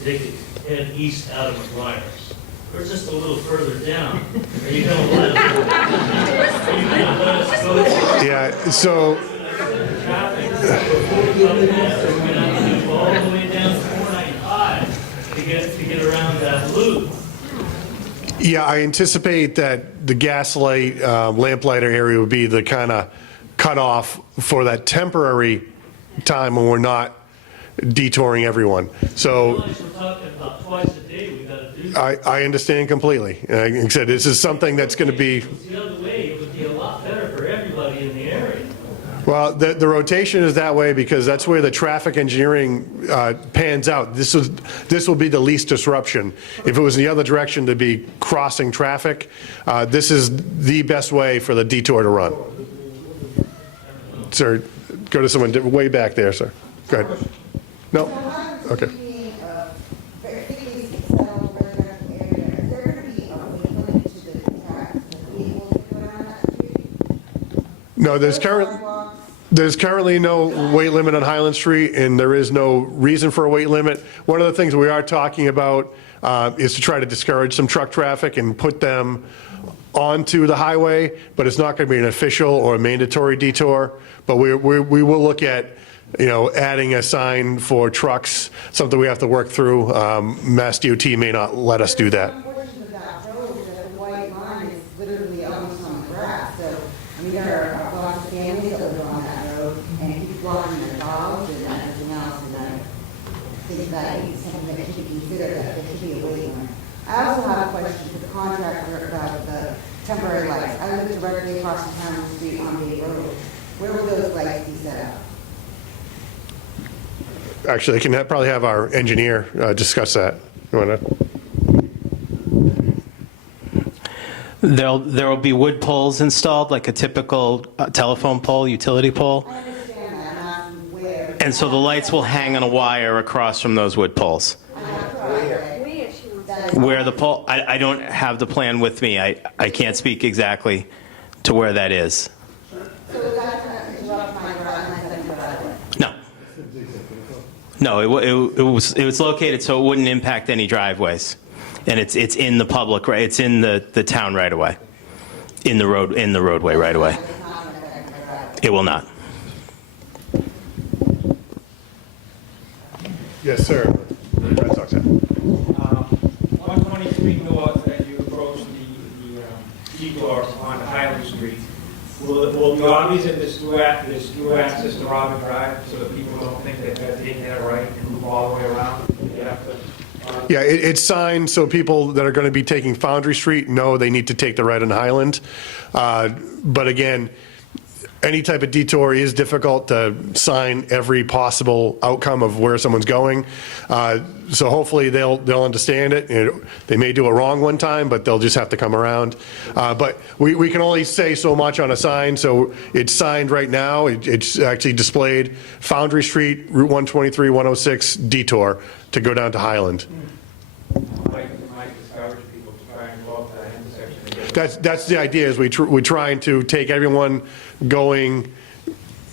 they could head east out of McGuire's, or just a little further down? Are you going to let us go? Yeah, so Traffic, we're going to have to go all the way down to 495 to get around that loop. yeah, I anticipate that the gaslight, lamplighter area would be the kind of cutoff for that temporary time when we're not detouring everyone. So We're talking about twice a day we got to do that. I understand completely. Like I said, this is something that's going to be, If it was the other way, it would be a lot better for everybody in the area. well, the rotation is that way because that's where the traffic engineering pans out. This will be the least disruption. If it was the other direction to be crossing traffic, this is the best way for the detour to run. Sir, go to someone way back there, sir. Go ahead. No? Okay. No, there's currently no weight limit on Highland Street, and there is no reason for a weight limit. One of the things we are talking about is to try to discourage some truck traffic and put them onto the highway, but it's not going to be an official or a mandatory detour. But we will look at, adding a sign for trucks, something we have to work through. Mass DOT may not let us do that. There are lots of families that live on that road, and people walking their dogs and everything else, and I think that is something that should be considered, that there should be a weight limit. I also have a question to the contractor about the temporary lights. I live directly across the town street on Bay Road. Where will those lights be set up? Actually, I can probably have our engineer discuss that. You want to? There will be wood poles installed, like a typical telephone pole, utility pole. I understand that, I'm asking where. And so the lights will hang on a wire across from those wood poles. Where the pole, I don't have the plan with me. I can't speak exactly to where that is. So is that going to interrupt my driveway? No. No, it was located so it wouldn't impact any driveways. And it's in the public, right? It's in the town right away, in the roadway right away. It will not. Yes, sir. Red Sox hat. 123 north as you approach the detour on Highland Street. Will it be obvious that there's through access to Robin Drive so that people don't think they've got to take that right and move all the way around? You have to. Yeah, it's signed so people that are going to be taking Foundry Street know they need to take the right on Highland. But again, any type of detour is difficult to sign every possible outcome of where someone's going. So hopefully they'll understand it. They may do it wrong one time, but they'll just have to come around. But we can only say so much on a sign. So it's signed right now. It's actually displayed Foundry Street, Route 123, 106 detour to go down to Highland. Might discourage people to try and go up that intersection again. That's the idea, is we're trying to take everyone going,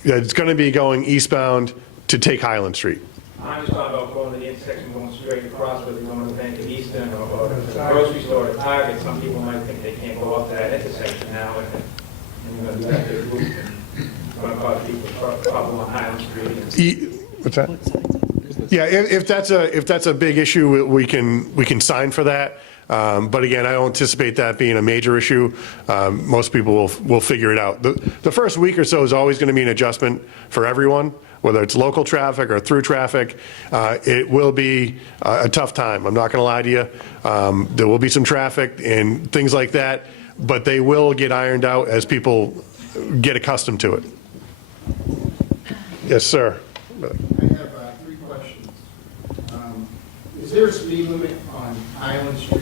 that's going to be going eastbound to take Highland Street. I'm just talking about going to the intersection, going straight across, whether you're going to the bank in Easton or the grocery store or Target. Some people might think they can't go up that intersection now, and you're going to do that big loop, and it's going to cause people trouble on Highland Street. What's that? Yeah, if that's a big issue, we can sign for that. But again, I don't anticipate that being a major issue. Most people will figure it out. The first week or so is always going to be an adjustment for everyone, whether it's local traffic or through traffic. It will be a tough time. I'm not going to lie to you. There will be some traffic and things like that, but they will get ironed out as people get accustomed to it. Yes, sir. I have three questions. Is there a speed limit on Highland Street?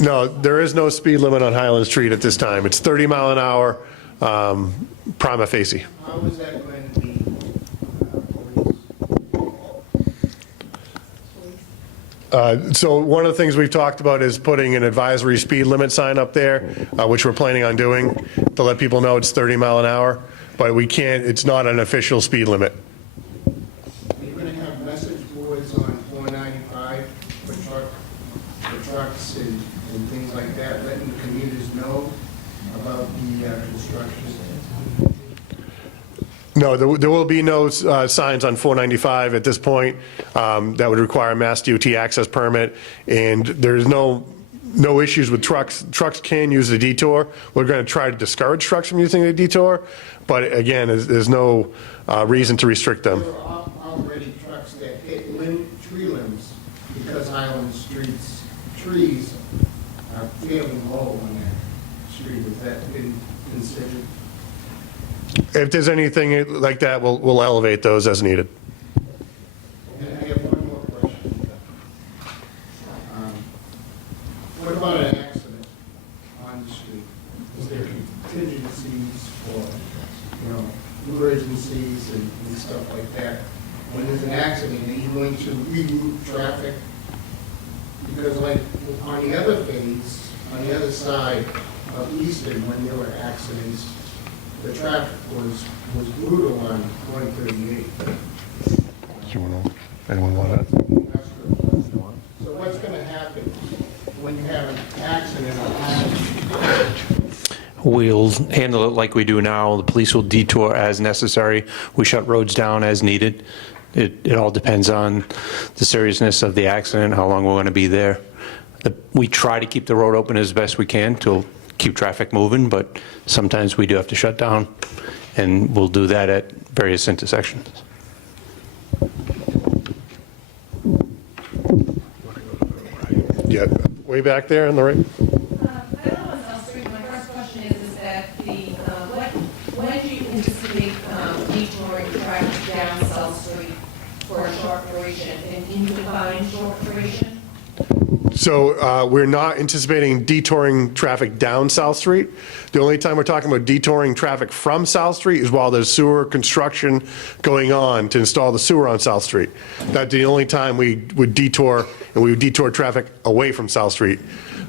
No, there is no speed limit on Highland Street at this time. It's 30 mile an hour prima facie. How is that going to be So one of the things we've talked about is putting an advisory speed limit sign up there, which we're planning on doing, to let people know it's 30 mile an hour, but we can't, it's not an official speed limit. You're going to have message boards on 495 for trucks and things like that, letting the commuters know about the construction. No, there will be no signs on 495 at this point. That would require a Mass DOT access permit, and there's no issues with trucks. Trucks can use the detour. We're going to try to discourage trucks from using the detour, but again, there's no reason to restrict them. There are already trucks that hit tree limbs because Highland Street's trees are fairly low on that street. Has that been considered? If there's anything like that, we'll elevate those as needed. And I have one more question. What about an accident on the street? Is there contingencies for, emergencies and stuff like that? When there's an accident, are you going to reroute traffic? Because like on the other phase, on the other side of Easton, when there were accidents, the traffic was brutal on 138. Anyone want that? So what's going to happen when you have an accident on Highland Street? We'll handle it like we do now. The police will detour as necessary. We shut roads down as needed. It all depends on the seriousness of the accident, how long we're going to be there. We try to keep the road open as best we can to keep traffic moving, but sometimes we do have to shut down, and we'll do that at various intersections. Yeah, way back there on the right. I don't know on South Street, my first question is that when do you anticipate detouring traffic down South Street for a short duration, and can you define short duration? So we're not anticipating detouring traffic down South Street. The only time we're talking about detouring traffic from South Street is while there's sewer construction going on to install the sewer on South Street. That's the only time we would detour, and we would detour traffic away from South Street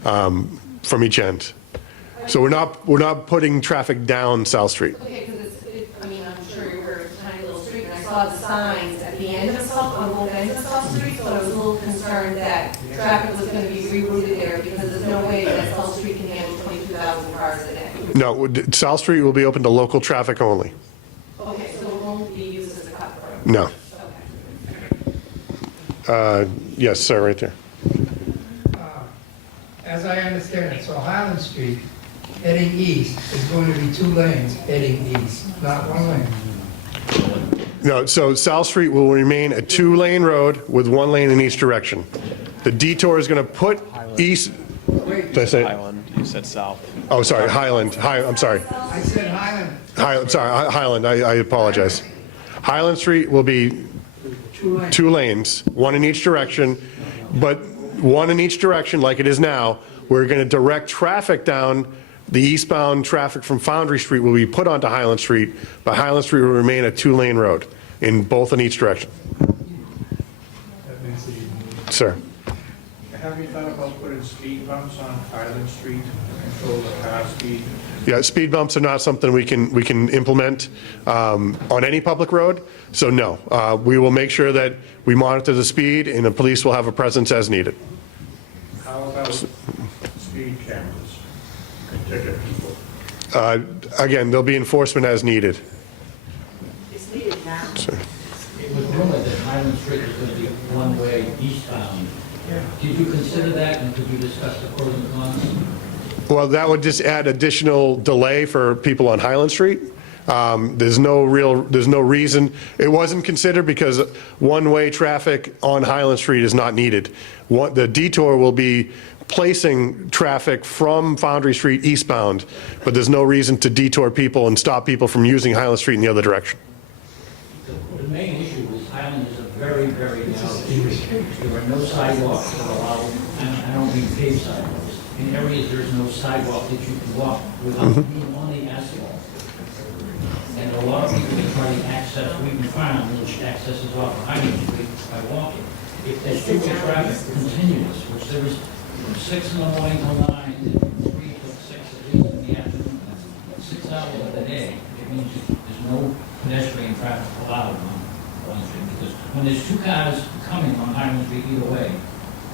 from each end. So we're not putting traffic down South Street. Okay, because I'm sure you were a tiny little street, and I saw the signs at the end of on both ends of South Street, so I was a little concerned that traffic was going to be rerouted there, because there's no way that South Street can handle 22,000 cars a day. No, South Street will be open to local traffic only. Okay, so it won't be used as a cut road? No. Okay. Yes, sir, right there. As I understand it, so Highland Street heading east is going to be 2 lanes heading east, not 1 lane. No, so South Street will remain a 2-lane road with 1 lane in each direction. The detour is going to put east. Did I say? Highland, you said south. Oh, sorry, Highland. I'm sorry. I said Highland. Highland. I apologize. Highland Street will be 2 lanes, 1 in each direction, but 1 in each direction like it is now. We're going to direct traffic down. The eastbound traffic from Foundry Street will be put onto Highland Street, but Highland Street will remain a 2-lane road in both in each direction. Sir. Have you thought about putting speed bumps on Highland Street to control the car speed? Yeah, speed bumps are not something we can implement on any public road. So no, we will make sure that we monitor the speed, and the police will have a presence as needed. How about speed cameras? Ticket people. Again, there'll be enforcement as needed. It's needed now. It was rumored that Highland Street was going to be one-way eastbound. Did you consider that, and could you discuss the pros and cons? Well, that would just add additional delay for people on Highland Street. There's no reason. It wasn't considered because one-way traffic on Highland Street is not needed. The detour will be placing traffic from Foundry Street eastbound, but there's no reason to detour people and stop people from using Highland Street in the other direction. The main issue is Highland is a very, very narrow street. There are no sidewalks that allow, and I don't mean paved sidewalks, in areas there's no sidewalk that you can walk without being on the asphalt. And a lot of people that try to access Wheaton Farm, which accesses off of Highland Street by walking. If that super traffic continues, which there was from 6 in the morning till 9, and 3 till 6 at least in the afternoon, 6 hours of the day, it means there's no pedestrian traffic allowed on Highland Street. Because when there's 2 cars coming on Highland Street either way,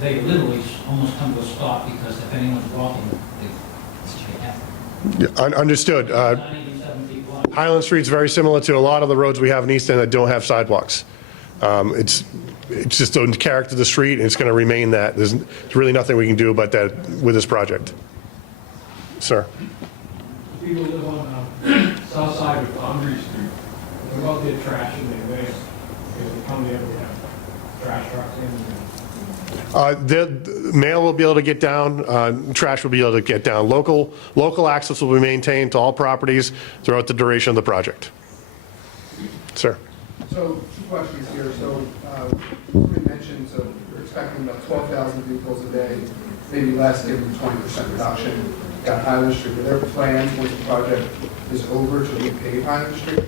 they literally almost come to a stop because if anyone's walking, they have to. Yeah, understood. Not even 7 feet wide. Highland Street's very similar to a lot of the roads we have in Easton that don't have sidewalks. It's just the character of the street, and it's going to remain that. There's really nothing we can do about that with this project. Sir? People live on the south side of Foundry Street. What about their trash in their waste? They come there, we have trash trucks in. The mail will be able to get down, trash will be able to get down. Local access will be maintained to all properties throughout the duration of the project. Sir? So, 2 questions here. So, you mentioned, so you're expecting about 12,000 vehicles a day, maybe less, given the 20% reduction at Highland Street. Are there plans once the project is over to repave Highland Street?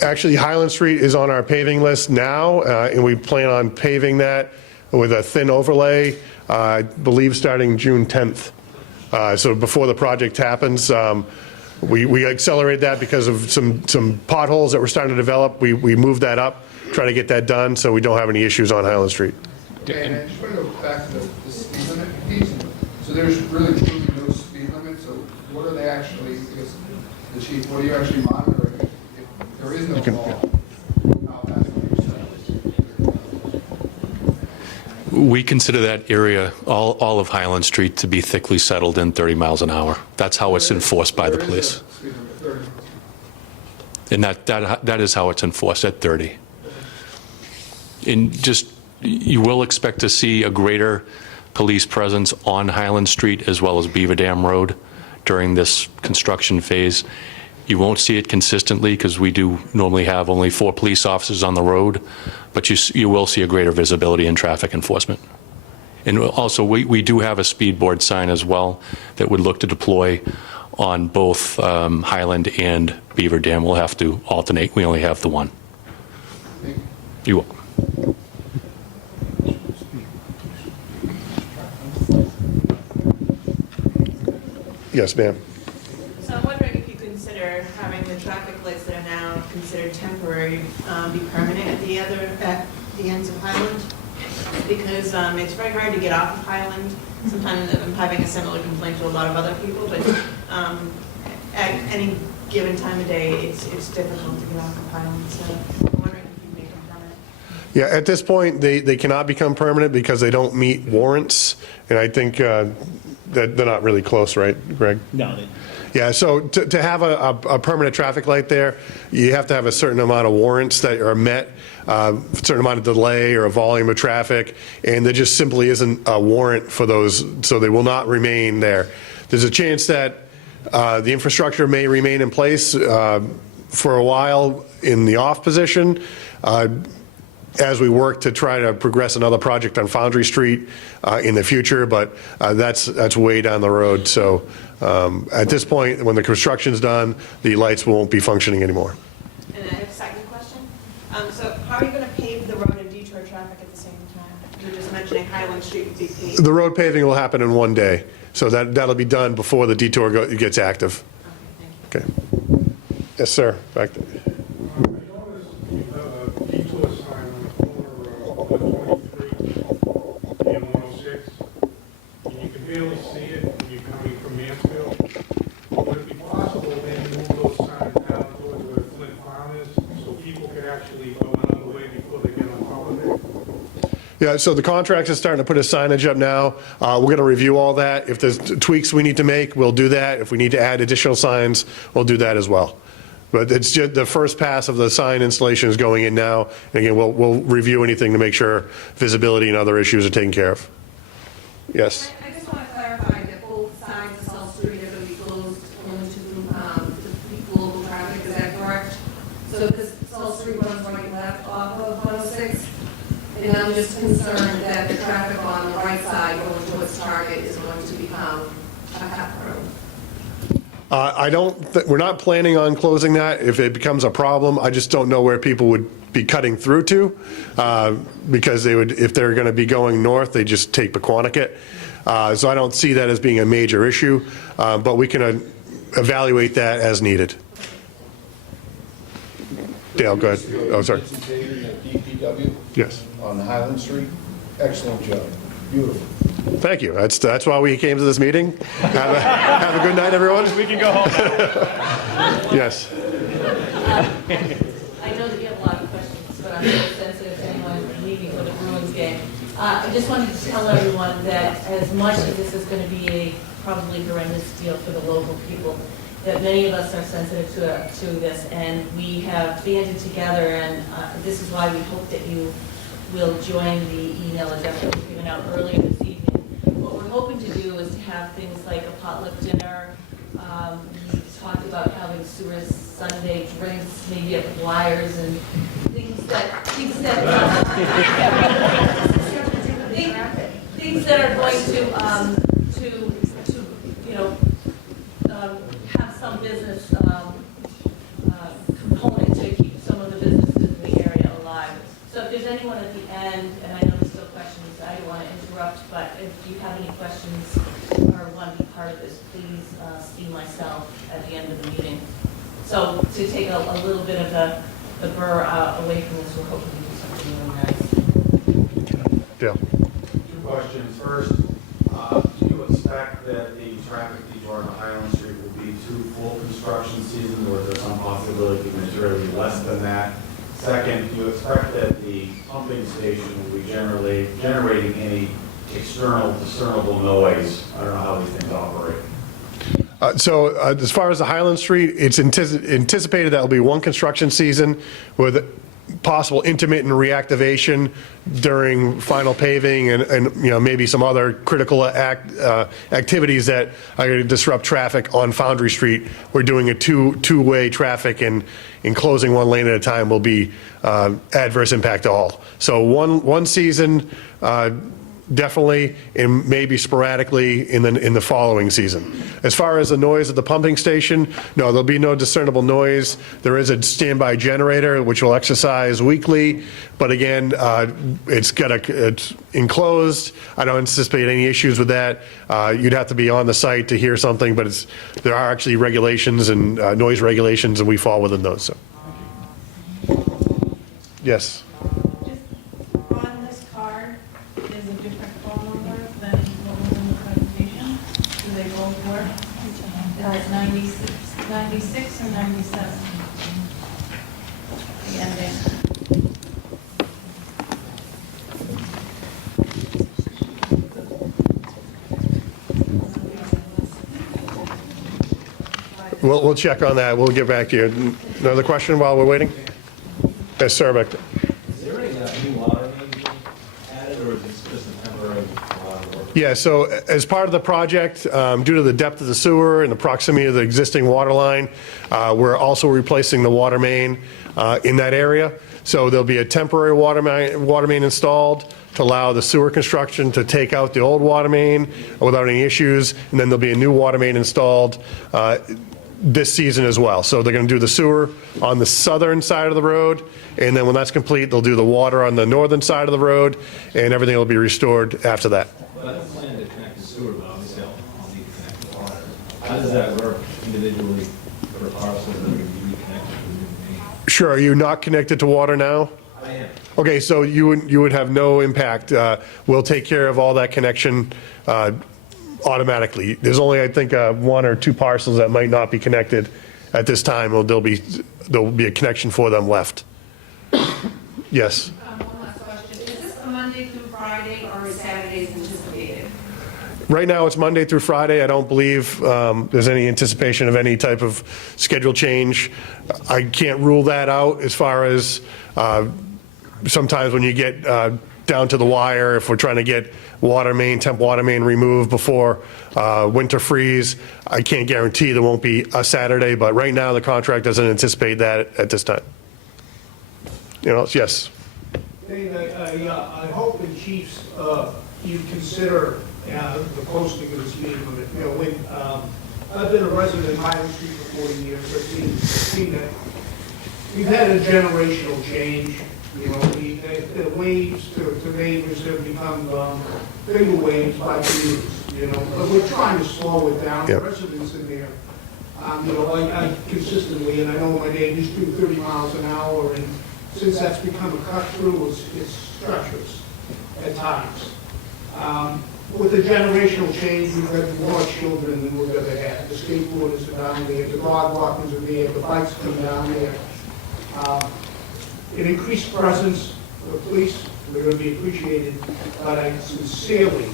Actually, Highland Street is on our paving list now, and we plan on paving that with a thin overlay, I believe starting June 10th. So before the project happens, we accelerated that because of some potholes that were starting to develop. We moved that up, try to get that done so we don't have any issues on Highland Street. Okay, and I just want to go back to the speed limit piece. So there's really truly no speed limit, so what are they actually, because the chief, what are you actually monitoring if there is no law? We consider that area, all of Highland Street, to be thickly settled in 30 miles an hour. That's how it's enforced by the police. And that is how it's enforced, at 30. And just, you will expect to see a greater police presence on Highland Street as well as Beaver Dam Road during this construction phase. You won't see it consistently because we do normally have only 4 police officers on the road, but you will see a greater visibility in traffic enforcement. And also, we do have a speed board sign as well that would look to deploy on both Highland and Beaver Dam. We'll have to alternate. We only have the one. You will. Yes, ma'am. So I'm wondering if you consider having the traffic lights that are now considered temporary be permanent at the ends of Highland? Because it's very hard to get off of Highland. Sometimes I'm having a similar complaint to a lot of other people, but at any given time of day, it's difficult to get off of Highland. So I'm wondering if you make them permanent. Yeah, at this point, they cannot become permanent because they don't meet warrants, and I think that they're not really close, right, Greg? No, Yeah, so to have a permanent traffic light there, you have to have a certain amount of warrants that are met, a certain amount of delay or a volume of traffic, and there just simply isn't a warrant for those, so they will not remain there. There's a chance that the infrastructure may remain in place for a while in the off position, as we work to try to progress another project on Foundry Street in the future, but that's way down the road. So at this point, when the construction's done, the lights won't be functioning anymore. And I have a second question. So how are you going to pave the road and detour traffic at the same time? You were just mentioning Highland Street would be paved. The road paving will happen in one day, so that'll be done before the detour gets active. Okay. Yes, sir. Back there. Detour sign on the corner of 123 and 106, and you can barely see it when you're coming from Mansfield. Would it be possible then to move those signs down towards where Flint Farm is, so people could actually go another way before they get on top of it? Yeah, so the contractor's starting to put his signage up now. We're going to review all that. If there's tweaks we need to make, we'll do that. If we need to add additional signs, we'll do that as well. But it's just the first pass of the sign installation is going in now. And again, we'll review anything to make sure visibility and other issues are taken care of. Yes? I just want to clarify that both sides of South Street are going to be closed only to local traffic, is that correct? So because South Street runs right left off of 106, and then I'm just concerned that the traffic on the right side going towards Target is going to become a half road. We're not planning on closing that. If it becomes a problem, I just don't know where people would be cutting through to, because they would, if they're going to be going north, they just take Pequannock. So I don't see that as being a major issue, but we can evaluate that as needed. Dale, go ahead. Oh, sorry. DPW? Yes. On Highland Street, excellent job, beautiful. Thank you. That's why we came to this meeting. Have a good night, everyone. We can go home. Yes. I know that you have a lot of questions, but I'm very sensitive to anyone leaving for the Bruins game. I just wanted to tell everyone that as much as this is going to be a probably horrendous deal for the local people, that many of us are sensitive to this, and we have banded together, and this is why we hope that you will join the email address that was given out earlier this evening. What we're hoping to do is to have things like a potluck dinner. We talked about having sewer Sunday drinks, maybe at Flyers, and things that things that are going to you know have some business component to keep some of the businesses in the area alive. So if there's anyone at the end, and I know there's still questions, I don't want to interrupt, but if you have any questions or want to be part of this, please see myself at the end of the meeting. So to take a little bit of the burr away from this, we're hoping to do something really nice. Dale. Two questions. First, do you expect that the traffic detour on Highland Street will be 2 full construction seasons, or is there some possibility of materially less than that? Second, do you expect that the pumping station will be generating any external discernible noise? I don't know how these things operate. So as far as the Highland Street, it's anticipated that will be 1 construction season with possible intermittent reactivation during final paving and maybe some other critical activities that are going to disrupt traffic on Foundry Street. We're doing a two-way traffic, and closing 1 lane at a time will be adverse impact to all. So one season, definitely, and maybe sporadically in the following season. As far as the noise at the pumping station, no, there'll be no discernible noise. There is a standby generator which will exercise weekly, but again, it's enclosed. I don't anticipate any issues with that. You'd have to be on the site to hear something, but there are actually regulations and noise regulations, and we fall within those. So. Yes. On this card, there's a different phone number than what was in the presentation. Do they both work? It's 96 or 97? The ending. We'll check on that. We'll get back to you. Another question while we're waiting? Yes, sir, back there. Is there any new water main added, or is this just a temporary water work? Yeah, so as part of the project, due to the depth of the sewer and the proximity of the existing water line, we're also replacing the water main in that area. So there'll be a temporary water main installed to allow the sewer construction to take out the old water main without any issues, and then there'll be a new water main installed this season as well. So they're going to do the sewer on the southern side of the road, and then when that's complete, they'll do the water on the northern side of the road, and everything will be restored after that. Well, I don't plan to connect the sewer, but obviously I'll need to connect the water. How does that work individually for parcels that are being connected to the main? Sure, are you not connected to water now? I am. Okay, so you would have no impact. We'll take care of all that connection automatically. There's only, I think, 1 or 2 parcels that might not be connected at this time. There'll be a connection for them left. Yes. One last question. Is this a Monday through Friday or is Saturdays anticipated? Right now, it's Monday through Friday. I don't believe there's any anticipation of any type of schedule change. I can't rule that out as far as sometimes when you get down to the wire, if we're trying to get temp water main removed before winter freeze, I can't guarantee there won't be a Saturday, but right now the contract doesn't anticipate that at this time. Yes. Dave, I hope in Chiefs, you consider the posting of the speed limit. You know, when, I've been a resident of Highland Street for 40 years, I've seen that we've had a generational change. You know, the waves to neighbors have become bigger waves by years, you know, but we're trying to slow it down. Yep. Residents in there, you know, I consistently, and I know my neighbors do 30 miles an hour, and since that's become a cut through, it's treacherous at times. With the generational change, we've had more children than we've ever had. The skateboarders are down there, the dog walkers are there, the bikes come down there. An increased presence of the police, they're going to be appreciated, but I sincerely,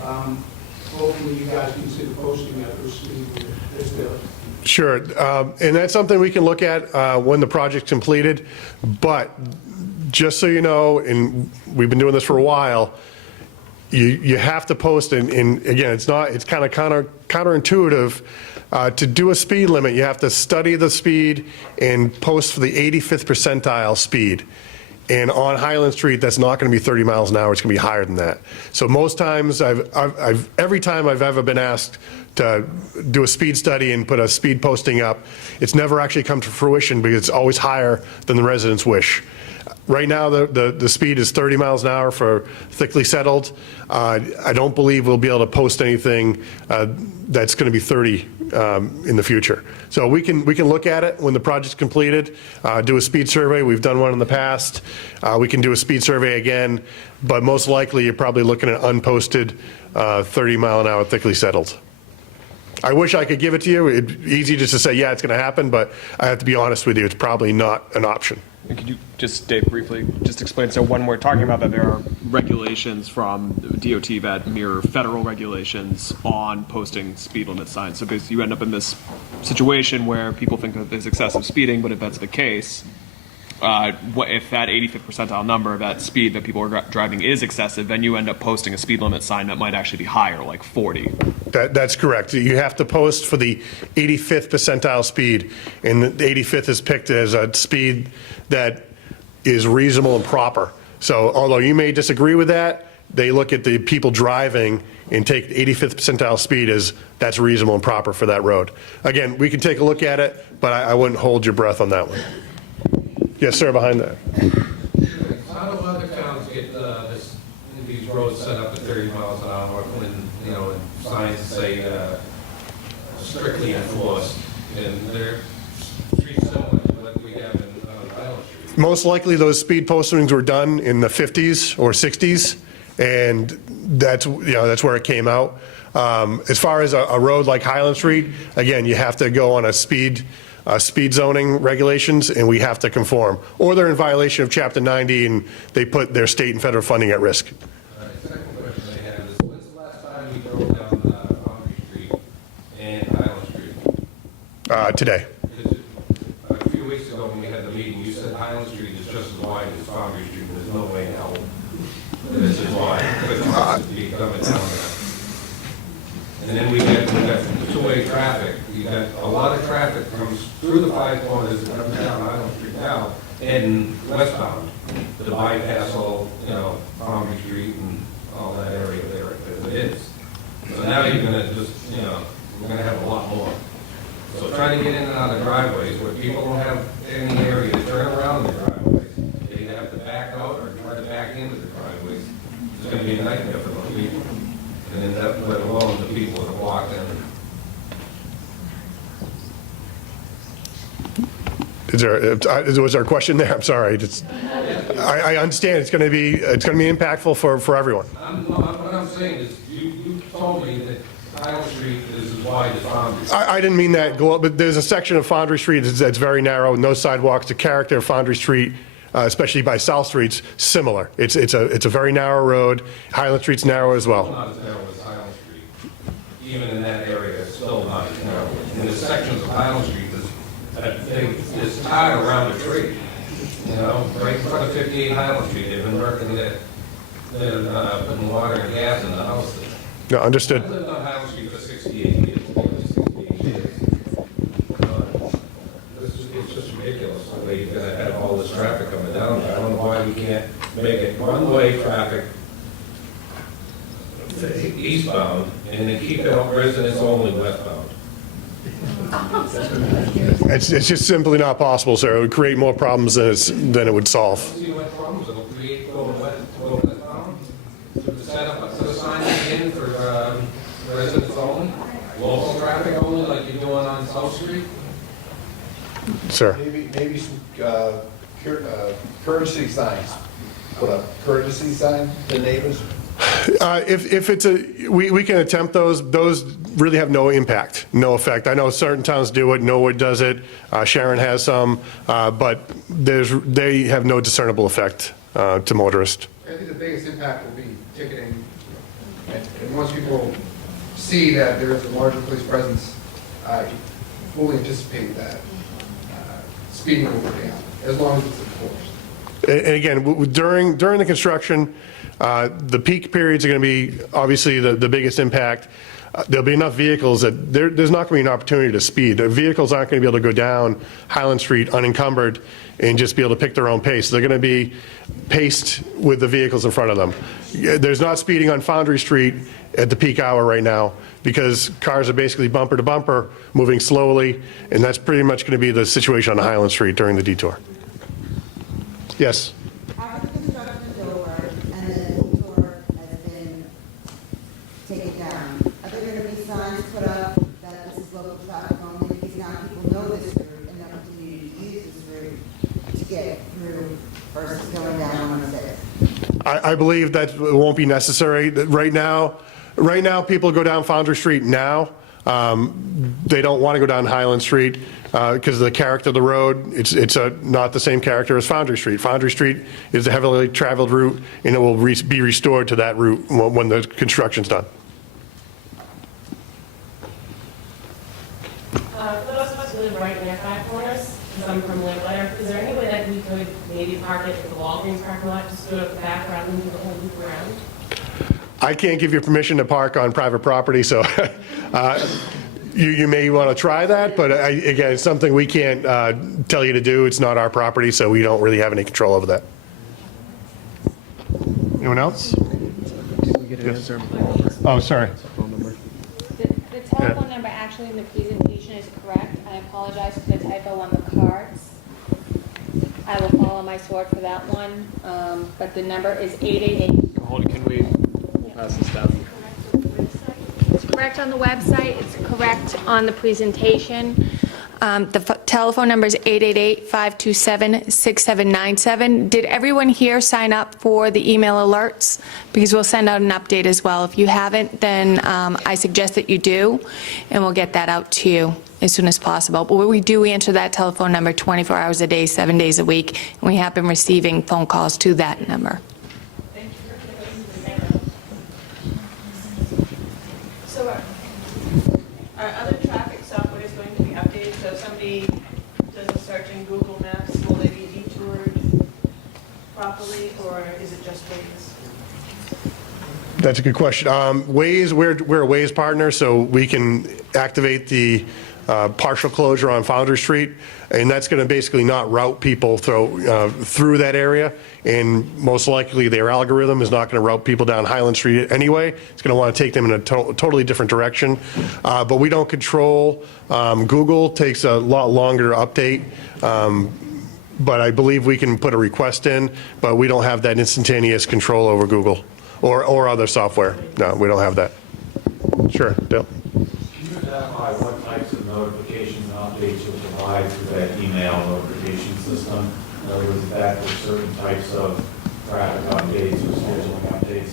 hopefully you guys consider posting that for speed as the. Sure, and that's something we can look at when the project's completed, but just so you know, and we've been doing this for a while, you have to post, and again, it's kind of counterintuitive. To do a speed limit, you have to study the speed and post for the 85th percentile speed. And on Highland Street, that's not going to be 30 miles an hour, it's going to be higher than that. So most times, every time I've ever been asked to do a speed study and put a speed posting up, it's never actually come to fruition because it's always higher than the residents wish. Right now, the speed is 30 miles an hour for thickly settled. I don't believe we'll be able to post anything that's going to be 30 in the future. So we can look at it when the project's completed, do a speed survey. We've done one in the past. We can do a speed survey again, but most likely you're probably looking at unposted 30 mile an hour thickly settled. I wish I could give it to you. It's easy just to say, yeah, it's going to happen, but I have to be honest with you, it's probably not an option. And could you just, Dave, briefly just explain, so when we're talking about that there are regulations from DOT that mirror federal regulations on posting speed limit signs, so basically you end up in this situation where people think that there's excessive speeding, but if that's the case, if that 85th percentile number, that speed that people are driving is excessive, then you end up posting a speed limit sign that might actually be higher, like 40. That's correct. You have to post for the 85th percentile speed, and the 85th is picked as a speed that is reasonable and proper. So although you may disagree with that, they look at the people driving and take the 85th percentile speed as that's reasonable and proper for that road. Again, we can take a look at it, but I wouldn't hold your breath on that one. Yes, sir, behind that. How do other towns get these roads set up at 30 miles an hour when, you know, signs say strictly enforced, and they're streets similar to what we have in Highland Street? Most likely those speed postings were done in the 50s or 60s, and that's where it came out. As far as a road like Highland Street, again, you have to go on a speed zoning regulations, and we have to conform, or they're in violation of Chapter 90, and they put their state and federal funding at risk. All right, second question I have is, when's the last time we drove down Foundry Street and Highland Street? Today. A few weeks ago when we had the meeting, you said Highland Street is just as wide as Foundry Street, and there's no way in hell that this is wide, because it's supposed to be coming down there. And then we got two-way traffic. You got a lot of traffic comes through the five corners and comes down Island Street now, and westbound to bypass all, you know, Foundry Street and all that area there as it is. So now you're gonna just, you know, we're gonna have a lot more. So trying to get in and out of driveways where people don't have any area to turn around in the driveways, they have to back out or try to back into the driveways. It's gonna be a nightmare for those people. And then that, let alone the people that walk in. Was there a question there? I'm sorry. I understand it's going to be impactful for everyone. What I'm saying is, you told me that Highland Street is as wide as Foundry Street. I didn't mean that, but there's a section of Foundry Street that's very narrow, no sidewalks. The character of Foundry Street, especially by South Street's, similar. It's a very narrow road. Highland Street's narrow as well. It's not as narrow as Highland Street. Even in that area, it's still not as narrow. And the sections of Highland Street is tied around a tree. You know, right in front of 58 Highland Street, they've been working that, they're putting water and gas in the houses. No, understood. I lived on Highland Street for 68 years. It's just ridiculous the way you're gonna have all this traffic coming down. I don't know why we can't one-way traffic eastbound and then keep it residents only westbound? It's just simply not possible, sir. It would create more problems than it would solve. See what problems it'll create going westbound? To set up a sign again for residents only, local traffic only, like you're doing on South Street? Sir. Maybe some courtesy signs. Put a courtesy sign to neighbors? If it's we can attempt those. Those really have no impact, no effect. I know certain towns do it. Norwood does it. Sharon has some, but they have no discernible effect to motorists. I think the biggest impact will be ticketing. And once people see that there is a larger police presence, I fully anticipate that speeding will go down, as long as it's enforced. And again, during the construction, the peak periods are going to be obviously the biggest impact. There'll be enough vehicles that there's not going to be an opportunity to speed. The vehicles aren't going to be able to go down Highland Street unencumbered and just be able to pick their own pace. They're going to be paced with the vehicles in front of them. There's not speeding on Foundry Street at the peak hour right now because cars are basically bumper to bumper, moving slowly, and that's pretty much going to be the situation on Highland Street during the detour. Yes? After the construction is over and the detour has been taken down, are there going to be signs put up that this is local traffic only? Because now people know this route and they'll continue to use this route to get through versus going down 106. I believe that it won't be necessary. Right now, people go down Foundry Street now. They don't want to go down Highland Street because of the character of the road. It's not the same character as Foundry Street. Foundry Street is a heavily traveled route, and it will be restored to that route when the construction's done. For those of us who live right near Five Corners, because I'm from Lamplighter, is there any way that we could maybe park it at the Walgreens parking lot, just go to the back rather than do the whole loop around? I can't give you permission to park on private property, so you may want to try that, but again, it's something we can't tell you to do. It's not our property, so we don't really have any control over that. Anyone else? Yes. Oh, sorry. The telephone number actually in the presentation is correct. I apologize for the typo on the cards. I will follow my sword for that one, but the number is 888. Hold it, we'll pass this down. It's correct on the website, it's correct on the presentation. The telephone number is 888-527-6797. Did everyone here sign up for the email alerts? Because we'll send out an update as well. If you haven't, then I suggest that you do, and we'll get that out to you as soon as possible. But we do answer that telephone number 24 hours a day, 7 days a week, and we have been receiving phone calls to that number. So are other traffic software is going to be updated? So if somebody does a search in Google Maps, will they be detoured properly, or is it just Waze? That's a good question. Waze, we're a Waze partner, so we can activate the partial closure on Foundry Street, and that's going to basically not route people through that area, and most likely their algorithm is not going to route people down Highland Street anyway. It's going to want to take them in a totally different direction, but we don't control. Google takes a lot longer to update, but I believe we can put a request in, but we don't have that instantaneous control over Google or other software. No, we don't have that. Sure, Dale. Can you identify what types of notifications and updates you'll provide through that email notification system? In other words, that for certain types of traffic updates or scheduling updates?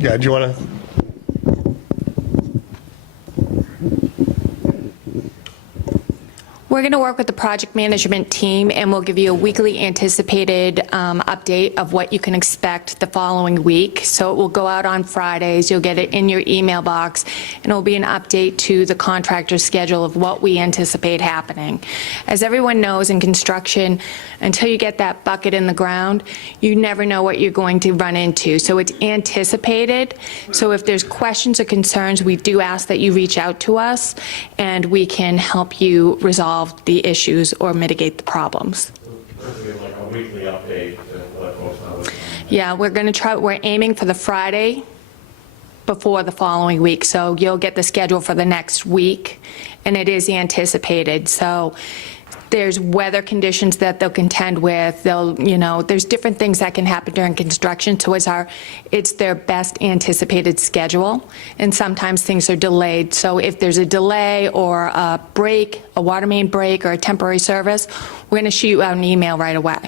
Yeah, do you want to? We're going to work with the project management team, and we'll give you a weekly anticipated update of what you can expect the following week. So it will go out on Fridays. You'll get it in your email box, and it will be an update to the contractor's schedule of what we anticipate happening. As everyone knows, in construction, until you get that bucket in the ground, you never know what you're going to run into. So it's anticipated. So if there's questions or concerns, we do ask that you reach out to us, and we can help you resolve the issues or mitigate the problems. Like a weekly update to let folks know what's going on. Yeah, we're aiming for the Friday before the following week, so you'll get the schedule for the next week, and it is anticipated. So there's weather conditions that they'll contend with. There's different things that can happen during construction, so it's their best anticipated schedule, and sometimes things are delayed. So if there's a delay or a break, a water main break or a temporary service, we're going to shoot you out an email right away.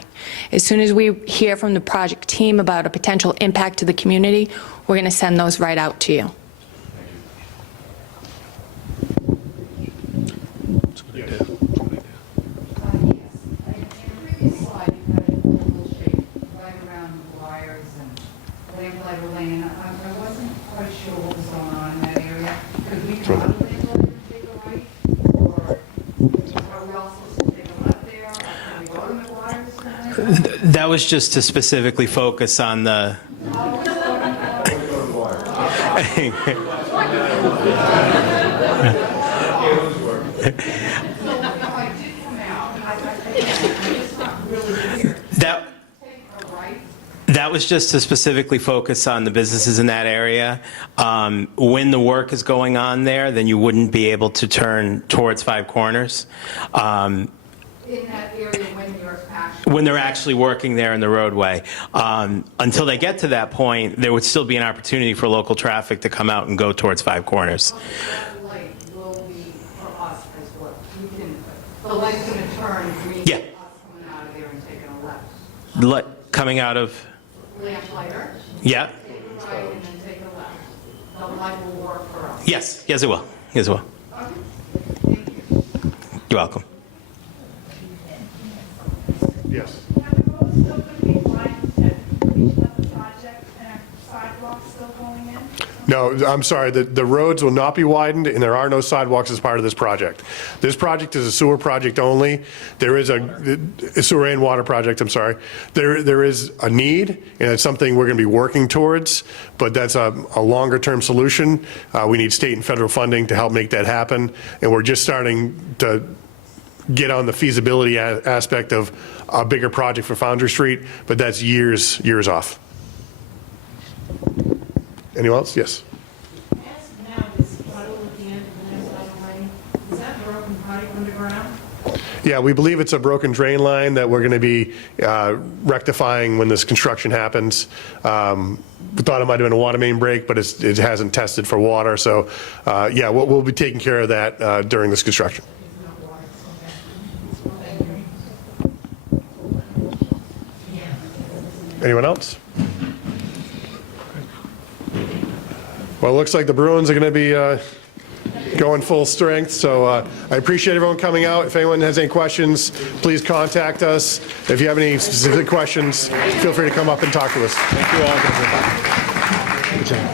As soon as we hear from the project team about a potential impact to the community, we're going to send those right out to you. I wasn't quite sure what was going on in that area. Could we try to take a right? Or are we all supposed to take a left there? Or can we go to McGuire's? That was just to specifically focus on the... That was just to specifically focus on the businesses in that area. When the work is going on there, then you wouldn't be able to turn towards Five Corners. In that area When they're actually working there in the roadway. Until they get to that point, there would still be an opportunity for local traffic to come out and go towards Five Corners. That light will be for us as well. The light's going to turn green. Yeah. Us coming out of there and taking a left. Coming out of... Lamplighter. Yeah. Take a right and then take a left. The light will work for us. Yes. Yes, it will. Yes, it will. You're welcome. Yes. Are the roads still going to be widened at completion of the project and are sidewalks still going in? No, I'm sorry, the roads will not be widened, and there are no sidewalks as part of this project. This project is a sewer project only. There is a sewer and water project, I'm sorry. There is a need, and it's something we're going to be working towards, but that's a longer-term solution. We need state and federal funding to help make that happen, and we're just starting to get on the feasibility aspect of a bigger project for Foundry Street, but that's years off. Anyone else? Yes. Now, this puddle at the end of the next side lane, is that broken pipe underground? Yeah, we believe it's a broken drain line that we're going to be rectifying when this construction happens. We thought it might have been a water main break, but it hasn't tested for water. So, yeah, we'll be taking care of that during this construction. Anyone else? Well, it looks like the Bruins are going to be going full strength, so I appreciate everyone coming out. If anyone has any questions, please contact us. If you have any specific questions, feel free to come up and talk to us. Thank you all. Good job.